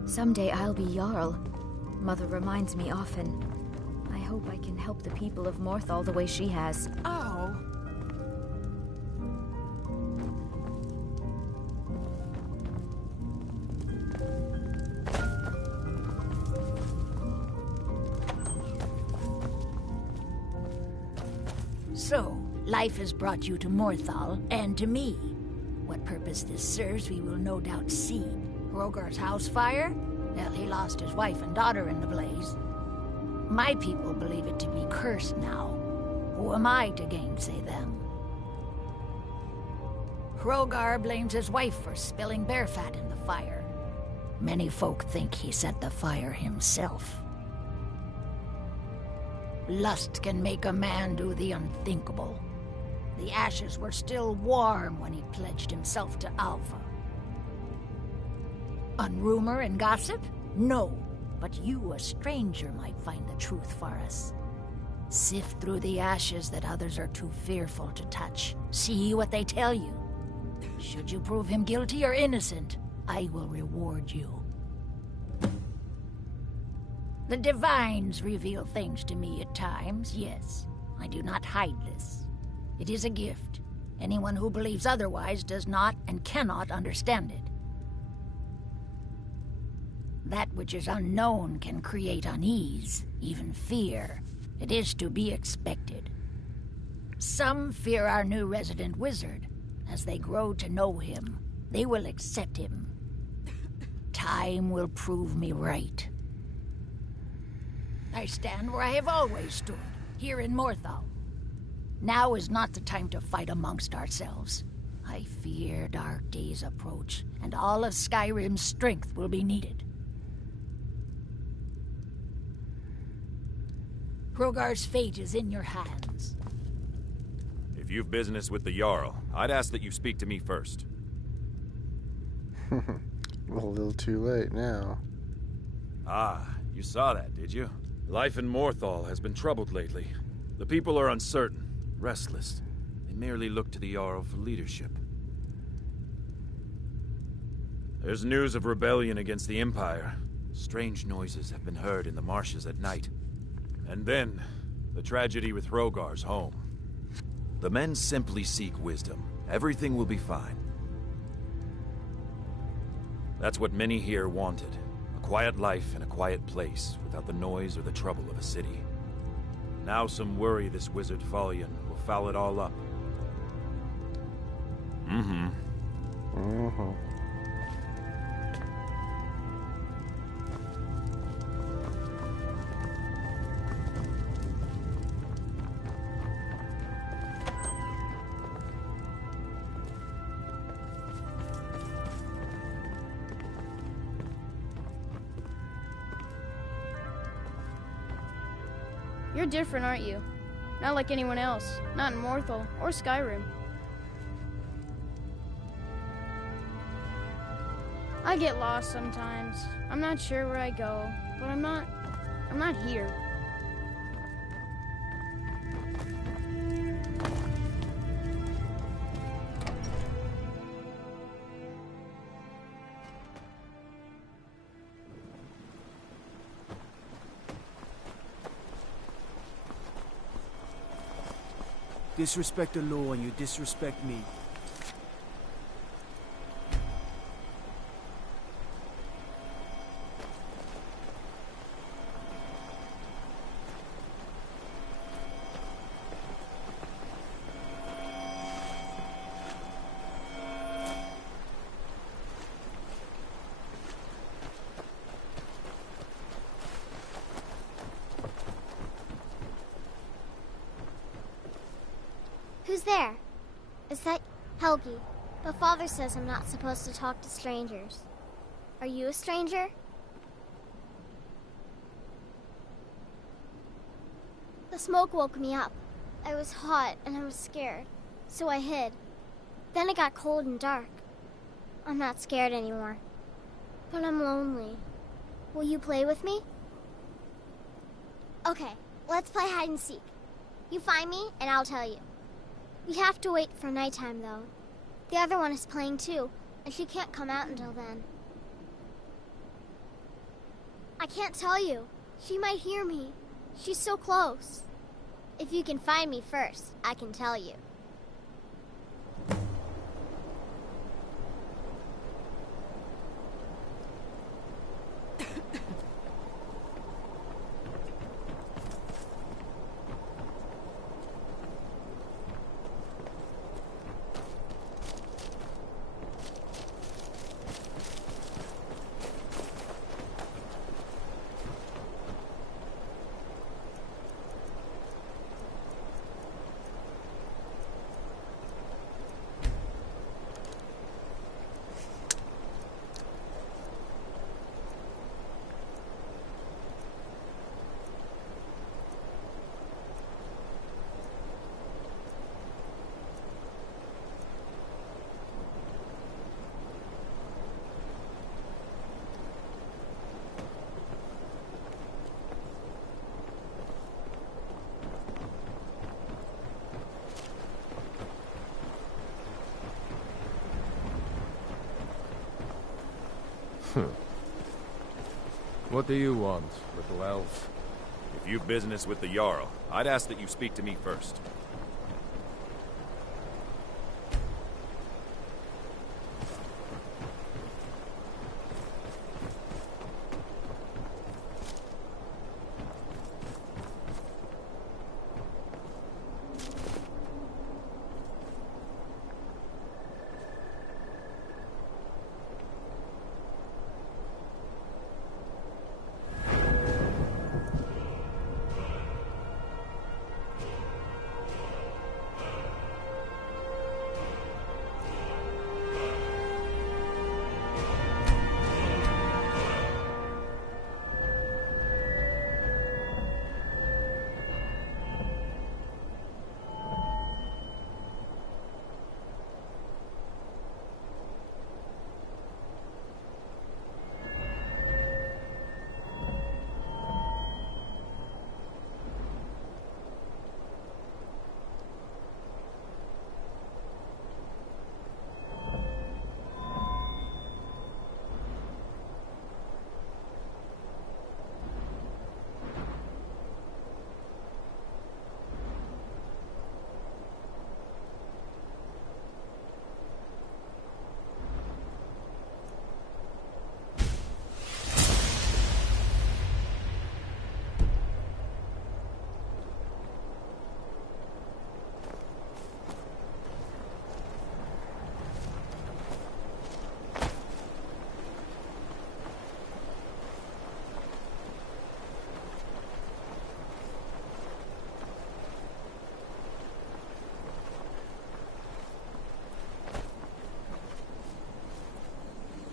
Someday I'll be Jarl. Mother reminds me often. I hope I can help the people of Morthal the way she has. Oh. So, life has brought you to Morthal, and to me. What purpose this serves, we will no doubt see. Hrogar's house fire? Well, he lost his wife and daughter in the blaze. My people believe it to be cursed now. Who am I to gainsay them? Hrogar blames his wife for spilling bear fat in the fire. Many folk think he set the fire himself. Lust can make a man do the unthinkable. The ashes were still warm when he pledged himself to Alpha. On rumor and gossip? No, but you, a stranger, might find the truth for us. Sift through the ashes that others are too fearful to touch. See what they tell you. Should you prove him guilty or innocent, I will reward you. The Divines reveal things to me at times, yes. I do not hide this. It is a gift. Anyone who believes otherwise does not and cannot understand it. That which is unknown can create unease, even fear. It is to be expected. Some fear our new resident wizard. As they grow to know him, they will accept him. Time will prove me right. I stand where I have always stood, here in Morthal. Now is not the time to fight amongst ourselves. I fear dark days approach, and all of Skyrim's strength will be needed. Hrogar's fate is in your hands. If you've business with the Jarl, I'd ask that you speak to me first. A little too late now. Ah, you saw that, did you? Life in Morthal has been troubled lately. The people are uncertain, restless. They merely look to the Jarl for leadership. There's news of rebellion against the Empire. Strange noises have been heard in the marshes at night. And then, the tragedy with Hrogar's home. The men simply seek wisdom. Everything will be fine. That's what many here wanted. A quiet life in a quiet place, without the noise or the trouble of a city. Now some worry this wizard Fallion will foul it all up. Mm-hmm. Mm-hmm. You're different, aren't you? Not like anyone else. Not in Morthal or Skyrim. I get lost sometimes. I'm not sure where I go, but I'm not here. Disrespect the law and you disrespect me. Who's there? Is that Helgi? But Father says I'm not supposed to talk to strangers. Are you a stranger? The smoke woke me up. I was hot and I was scared, so I hid. Then it got cold and dark. I'm not scared anymore, but I'm lonely. Will you play with me? Okay, let's play hide and seek. You find me and I'll tell you. We have to wait for nighttime, though. The other one is playing too, and she can't come out until then. I can't tell you. She might hear me. She's so close. If you can find me first, I can tell you. What do you want, little elf? If you've business with the Jarl, I'd ask that you speak to me first.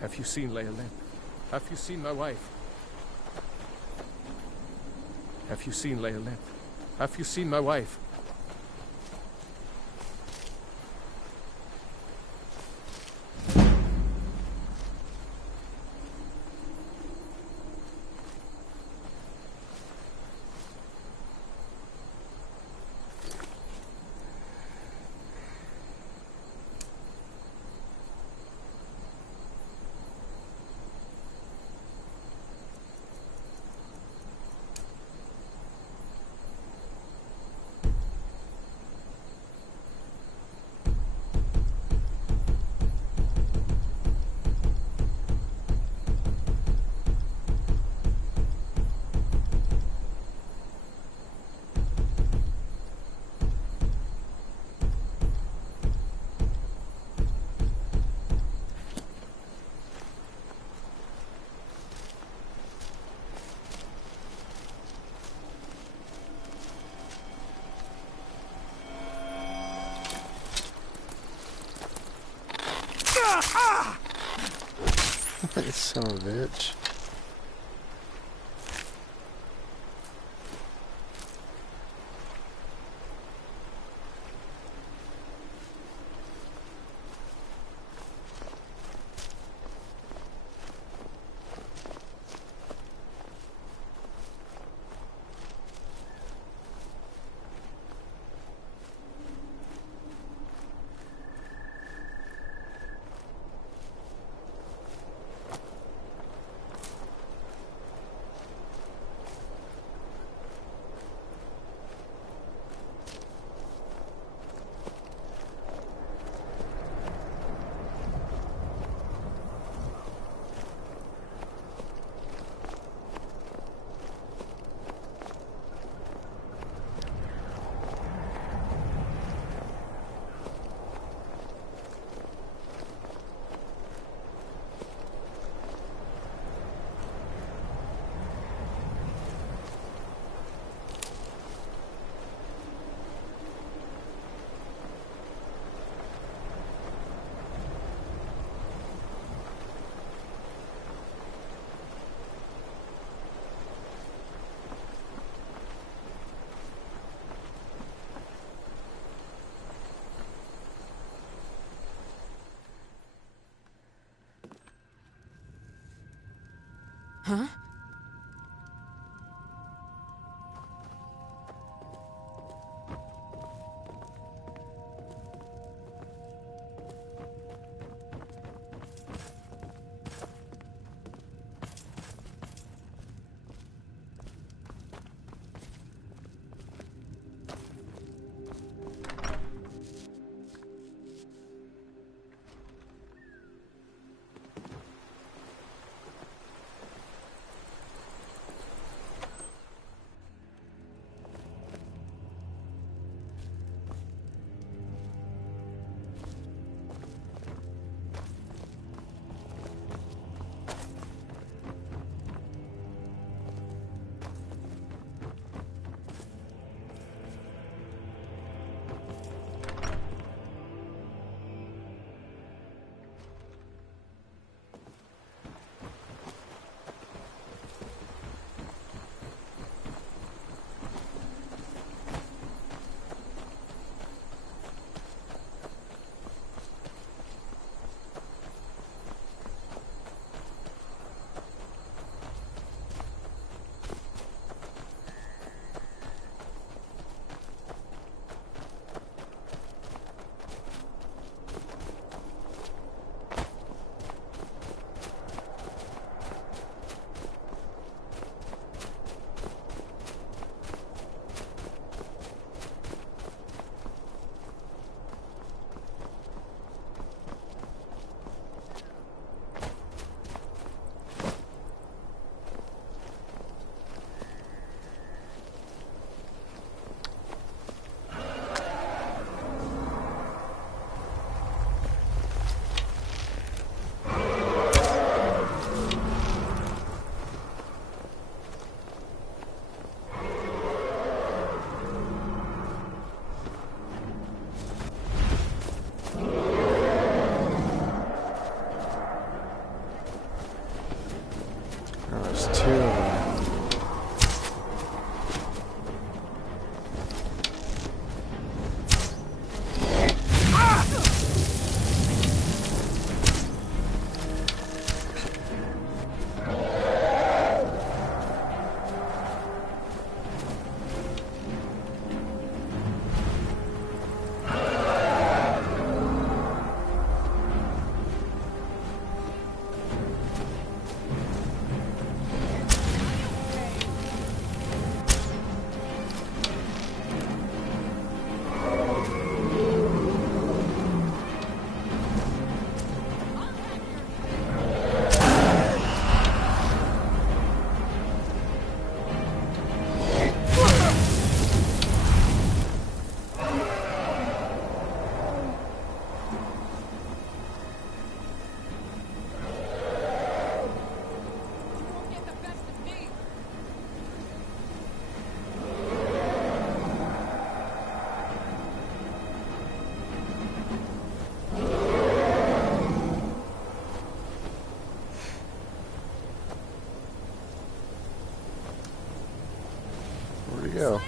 Have you seen Leolin? Have you seen my wife? Have you seen Leolin? Have you seen my wife? Son of a bitch. Huh? go.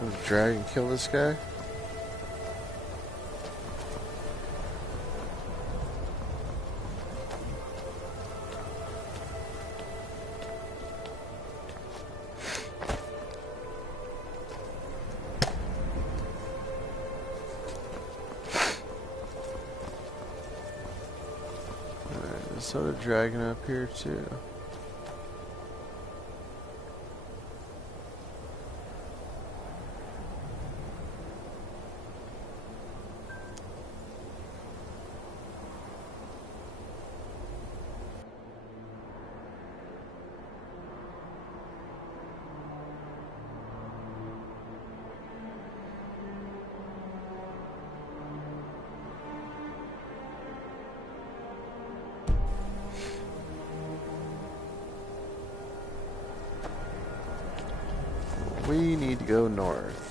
Does the dragon kill this guy? Alright, there's another dragon up here too. We need to go north.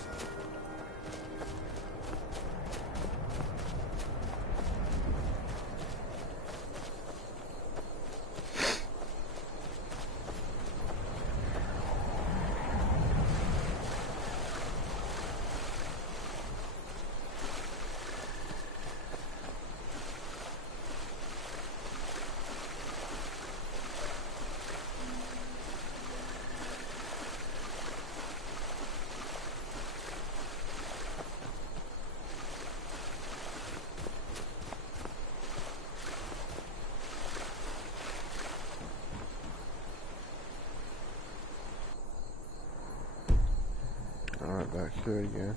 Alright, back here again.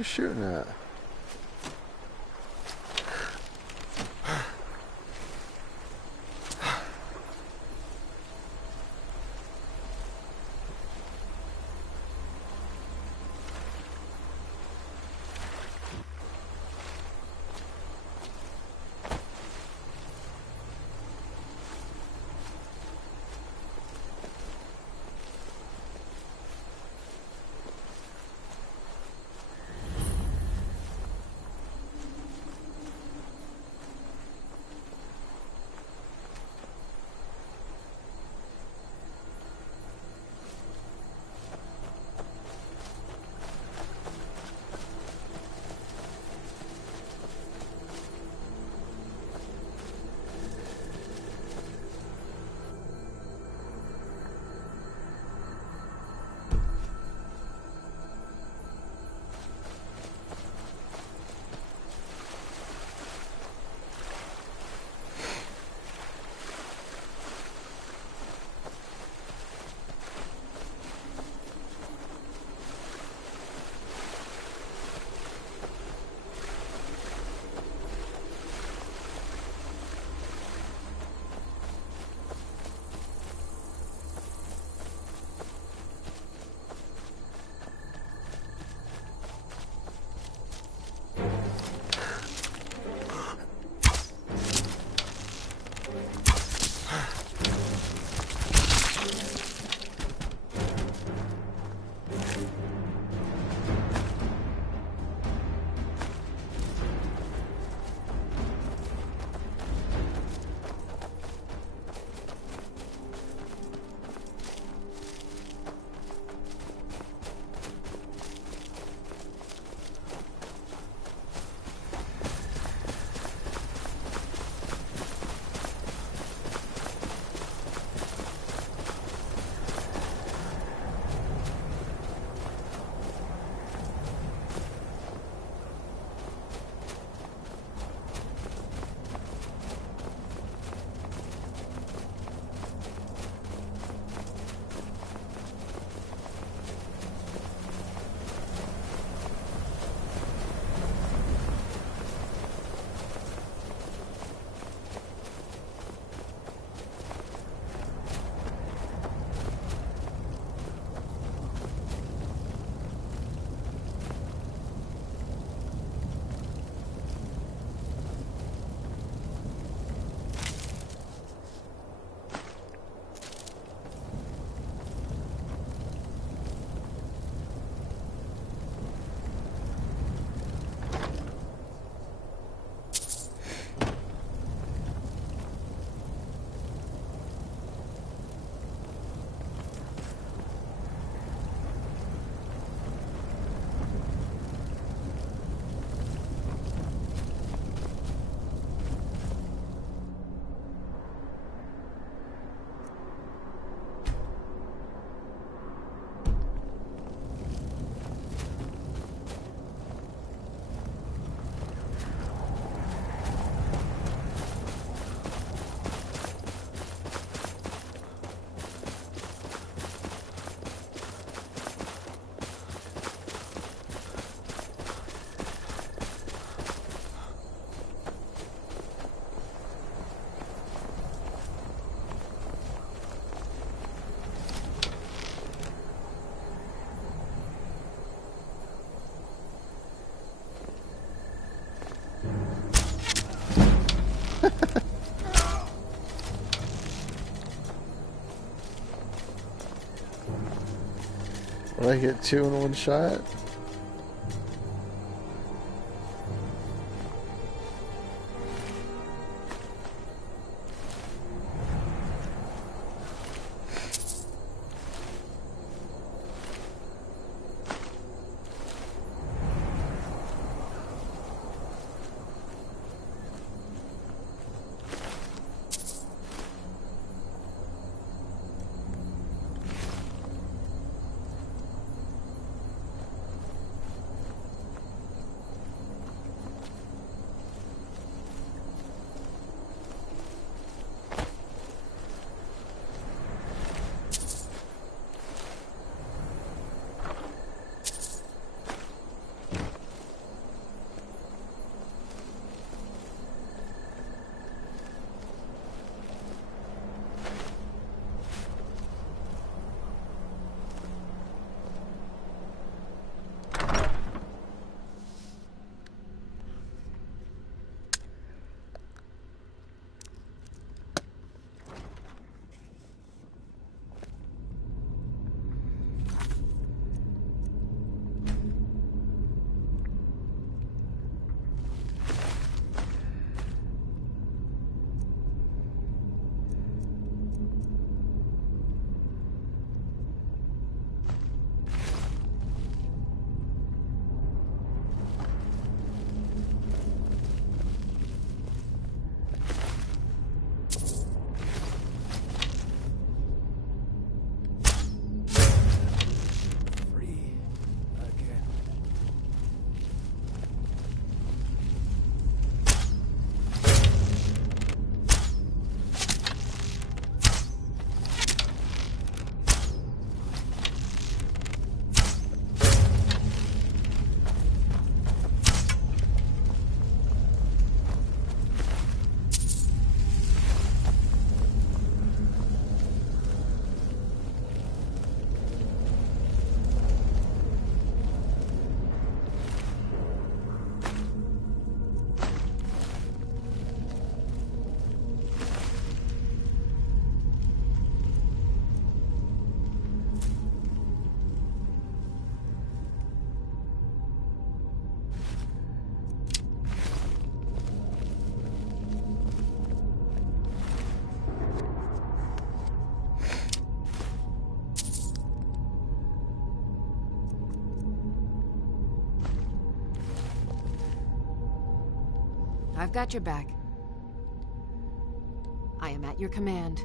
you shooting at? Would I get two in one shot? I've got your back. I am at your command.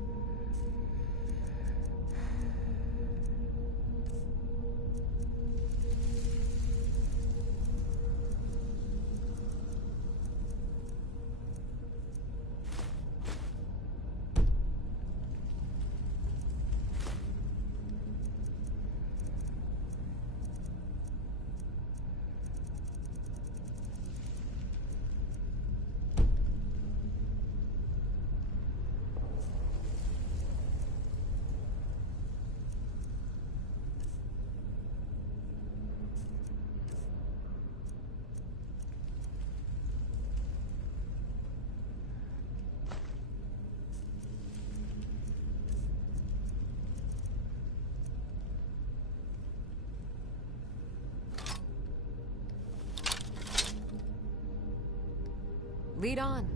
Lead on.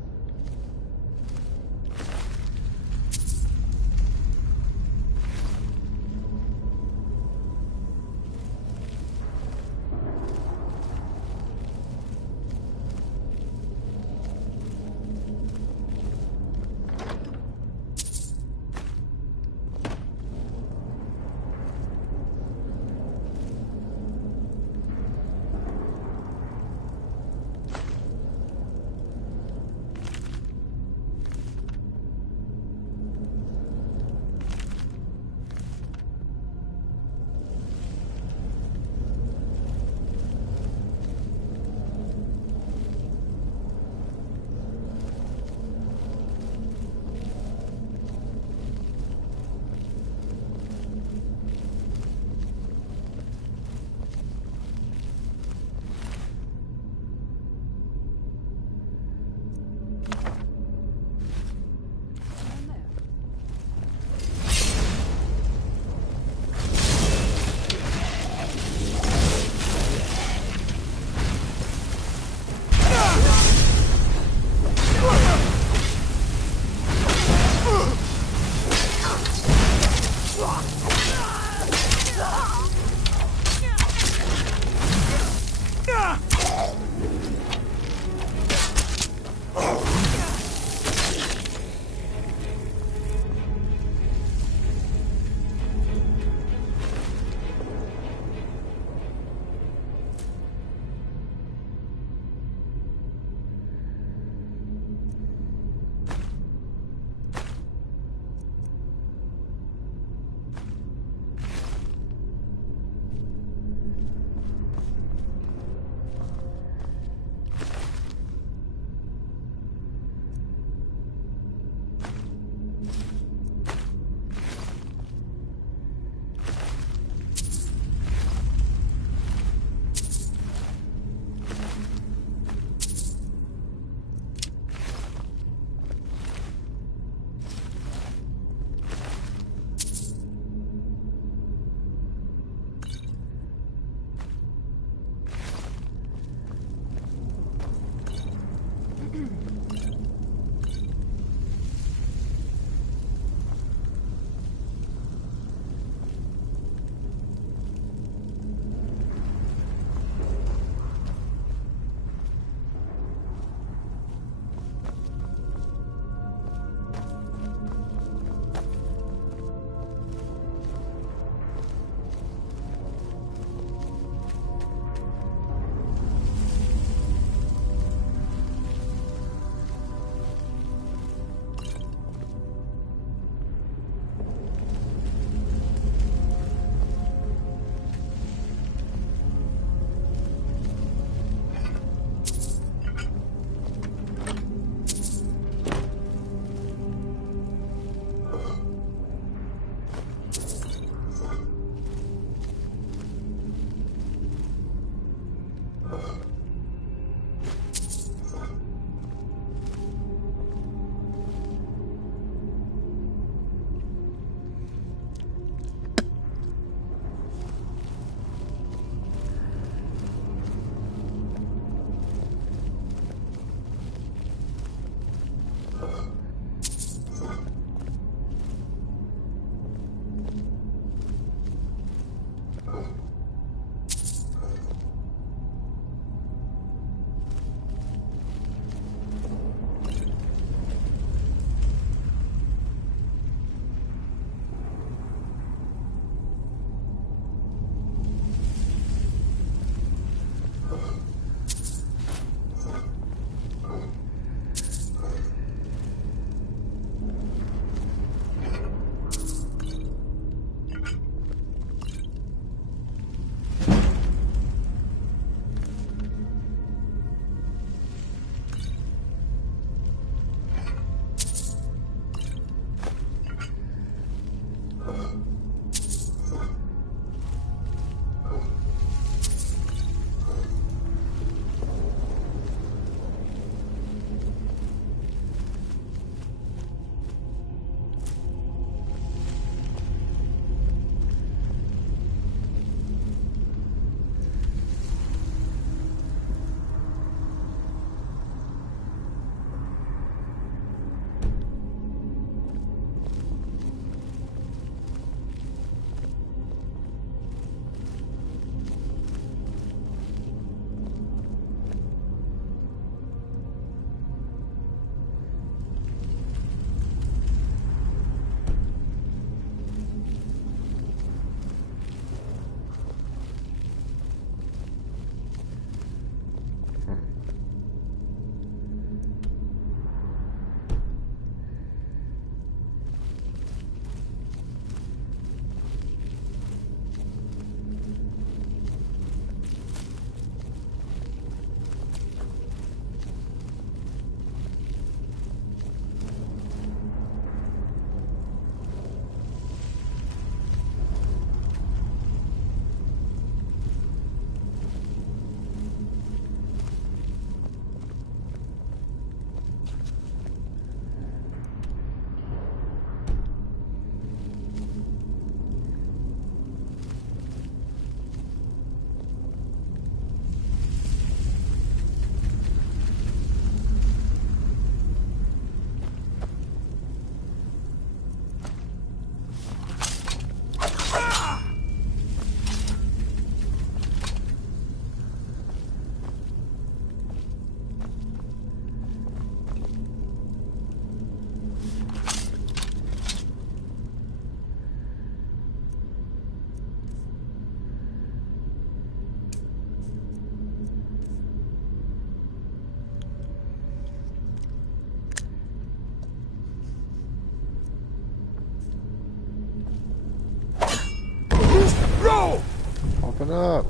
Open up.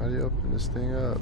How do you open this thing up?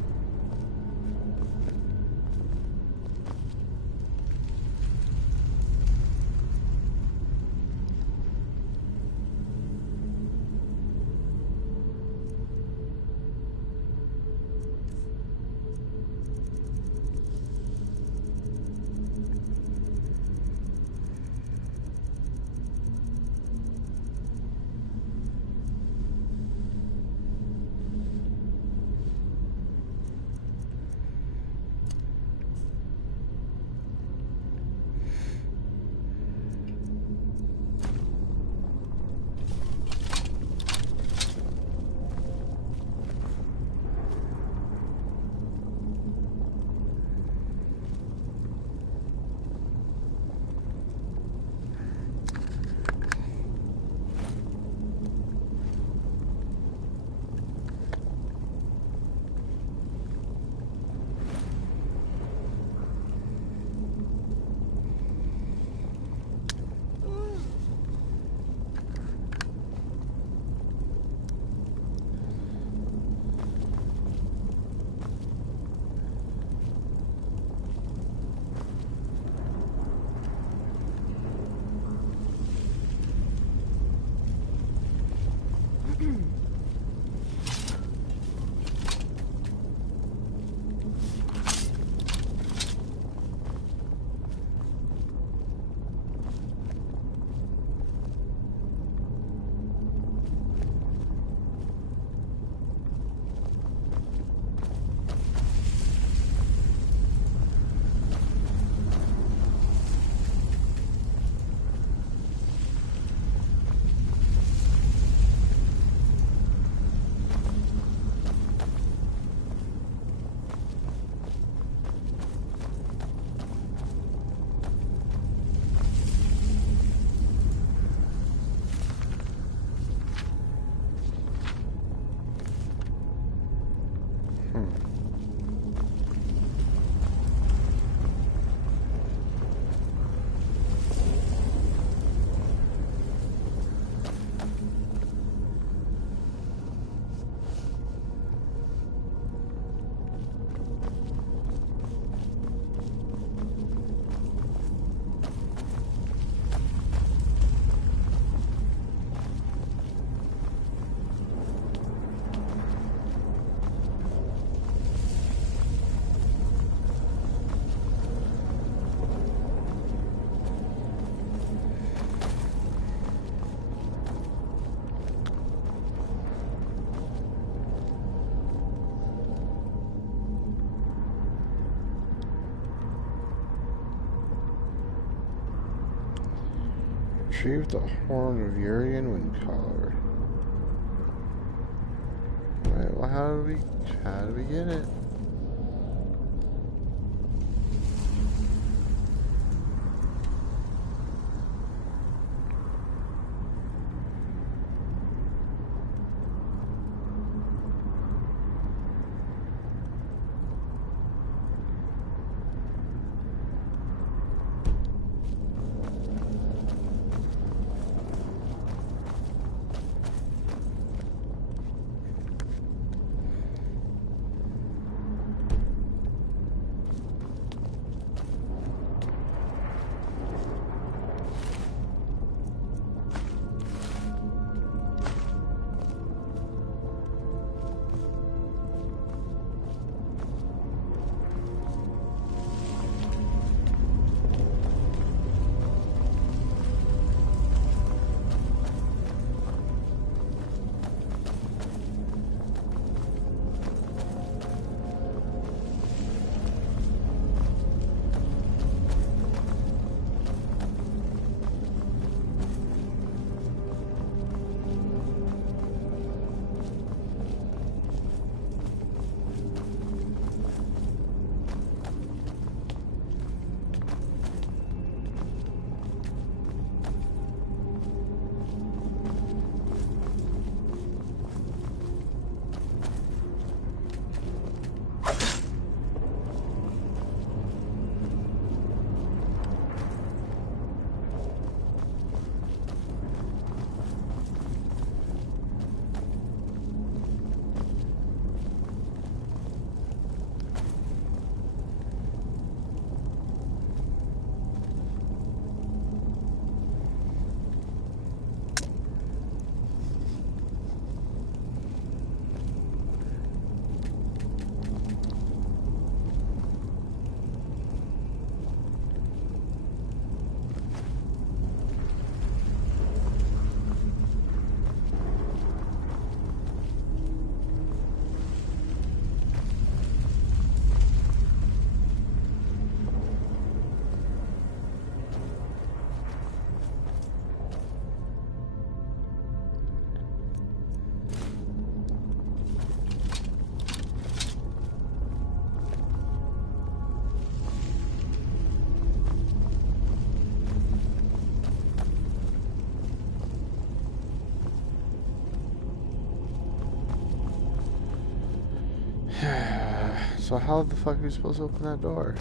Retrieve the horn of Urian Windcaller. Right, well, how do we get it? So how the fuck are we supposed to open that door?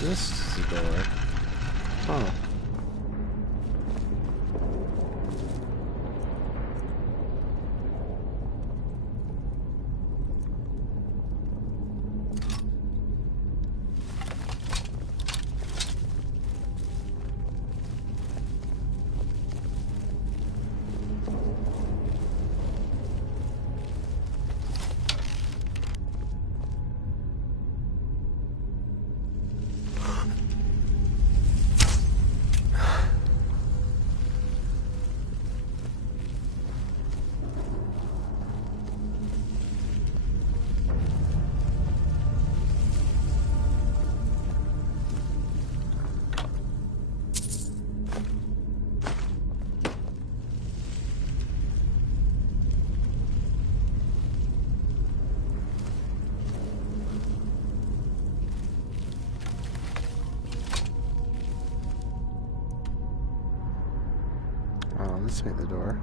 This is the door. Huh. Oh, this ain't the door.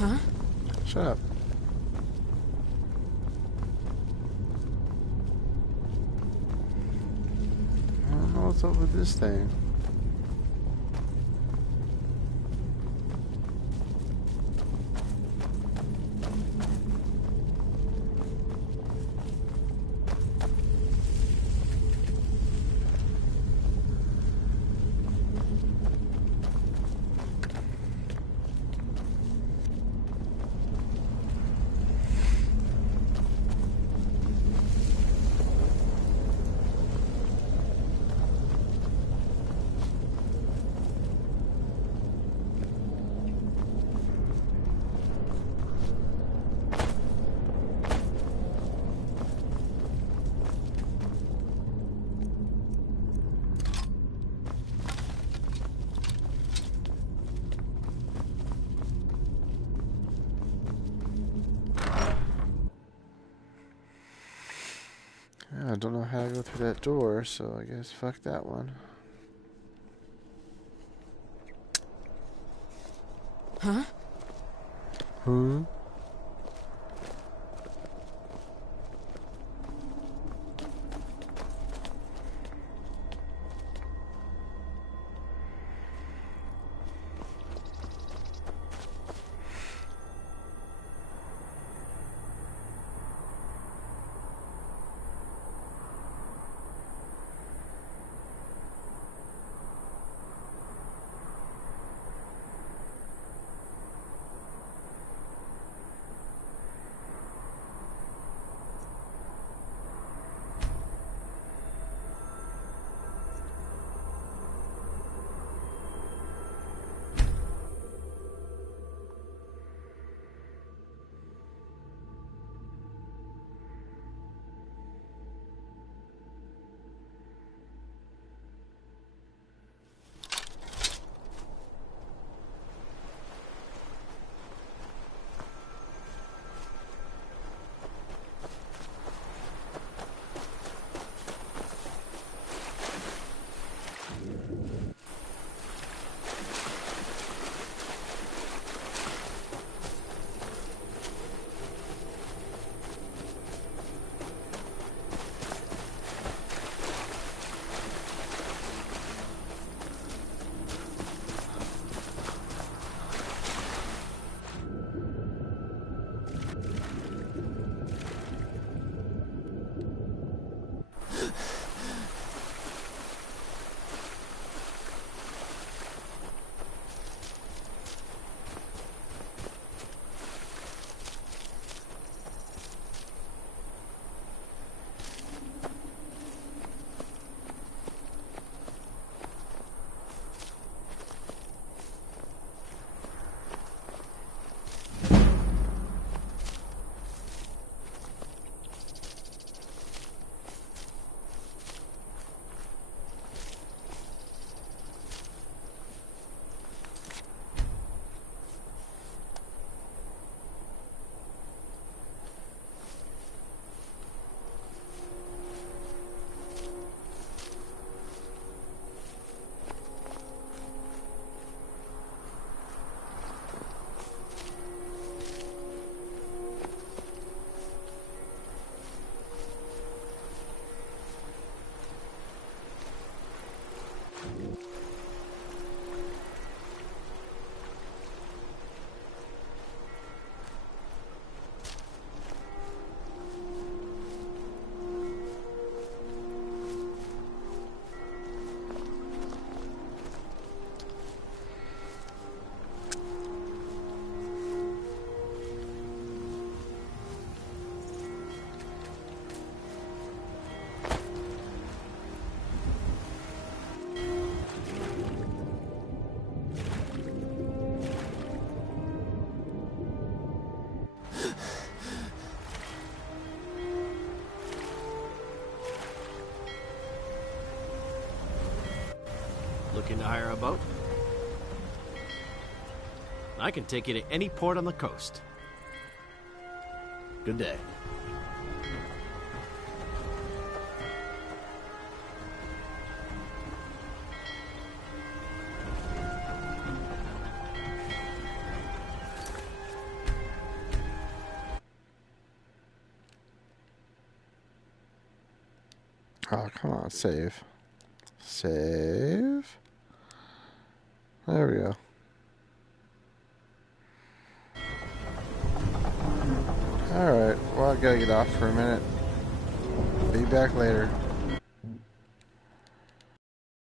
Huh? Shut up. I don't know what's up with this thing. don't know how to go through that door, so I guess fuck that one. Huh? Hmm? Looking to hire a boat? I can take you to any port on the coast. Good day. Oh, come on, save. Save. There we go. Alright, well, I gotta get off for a minute. Be back later.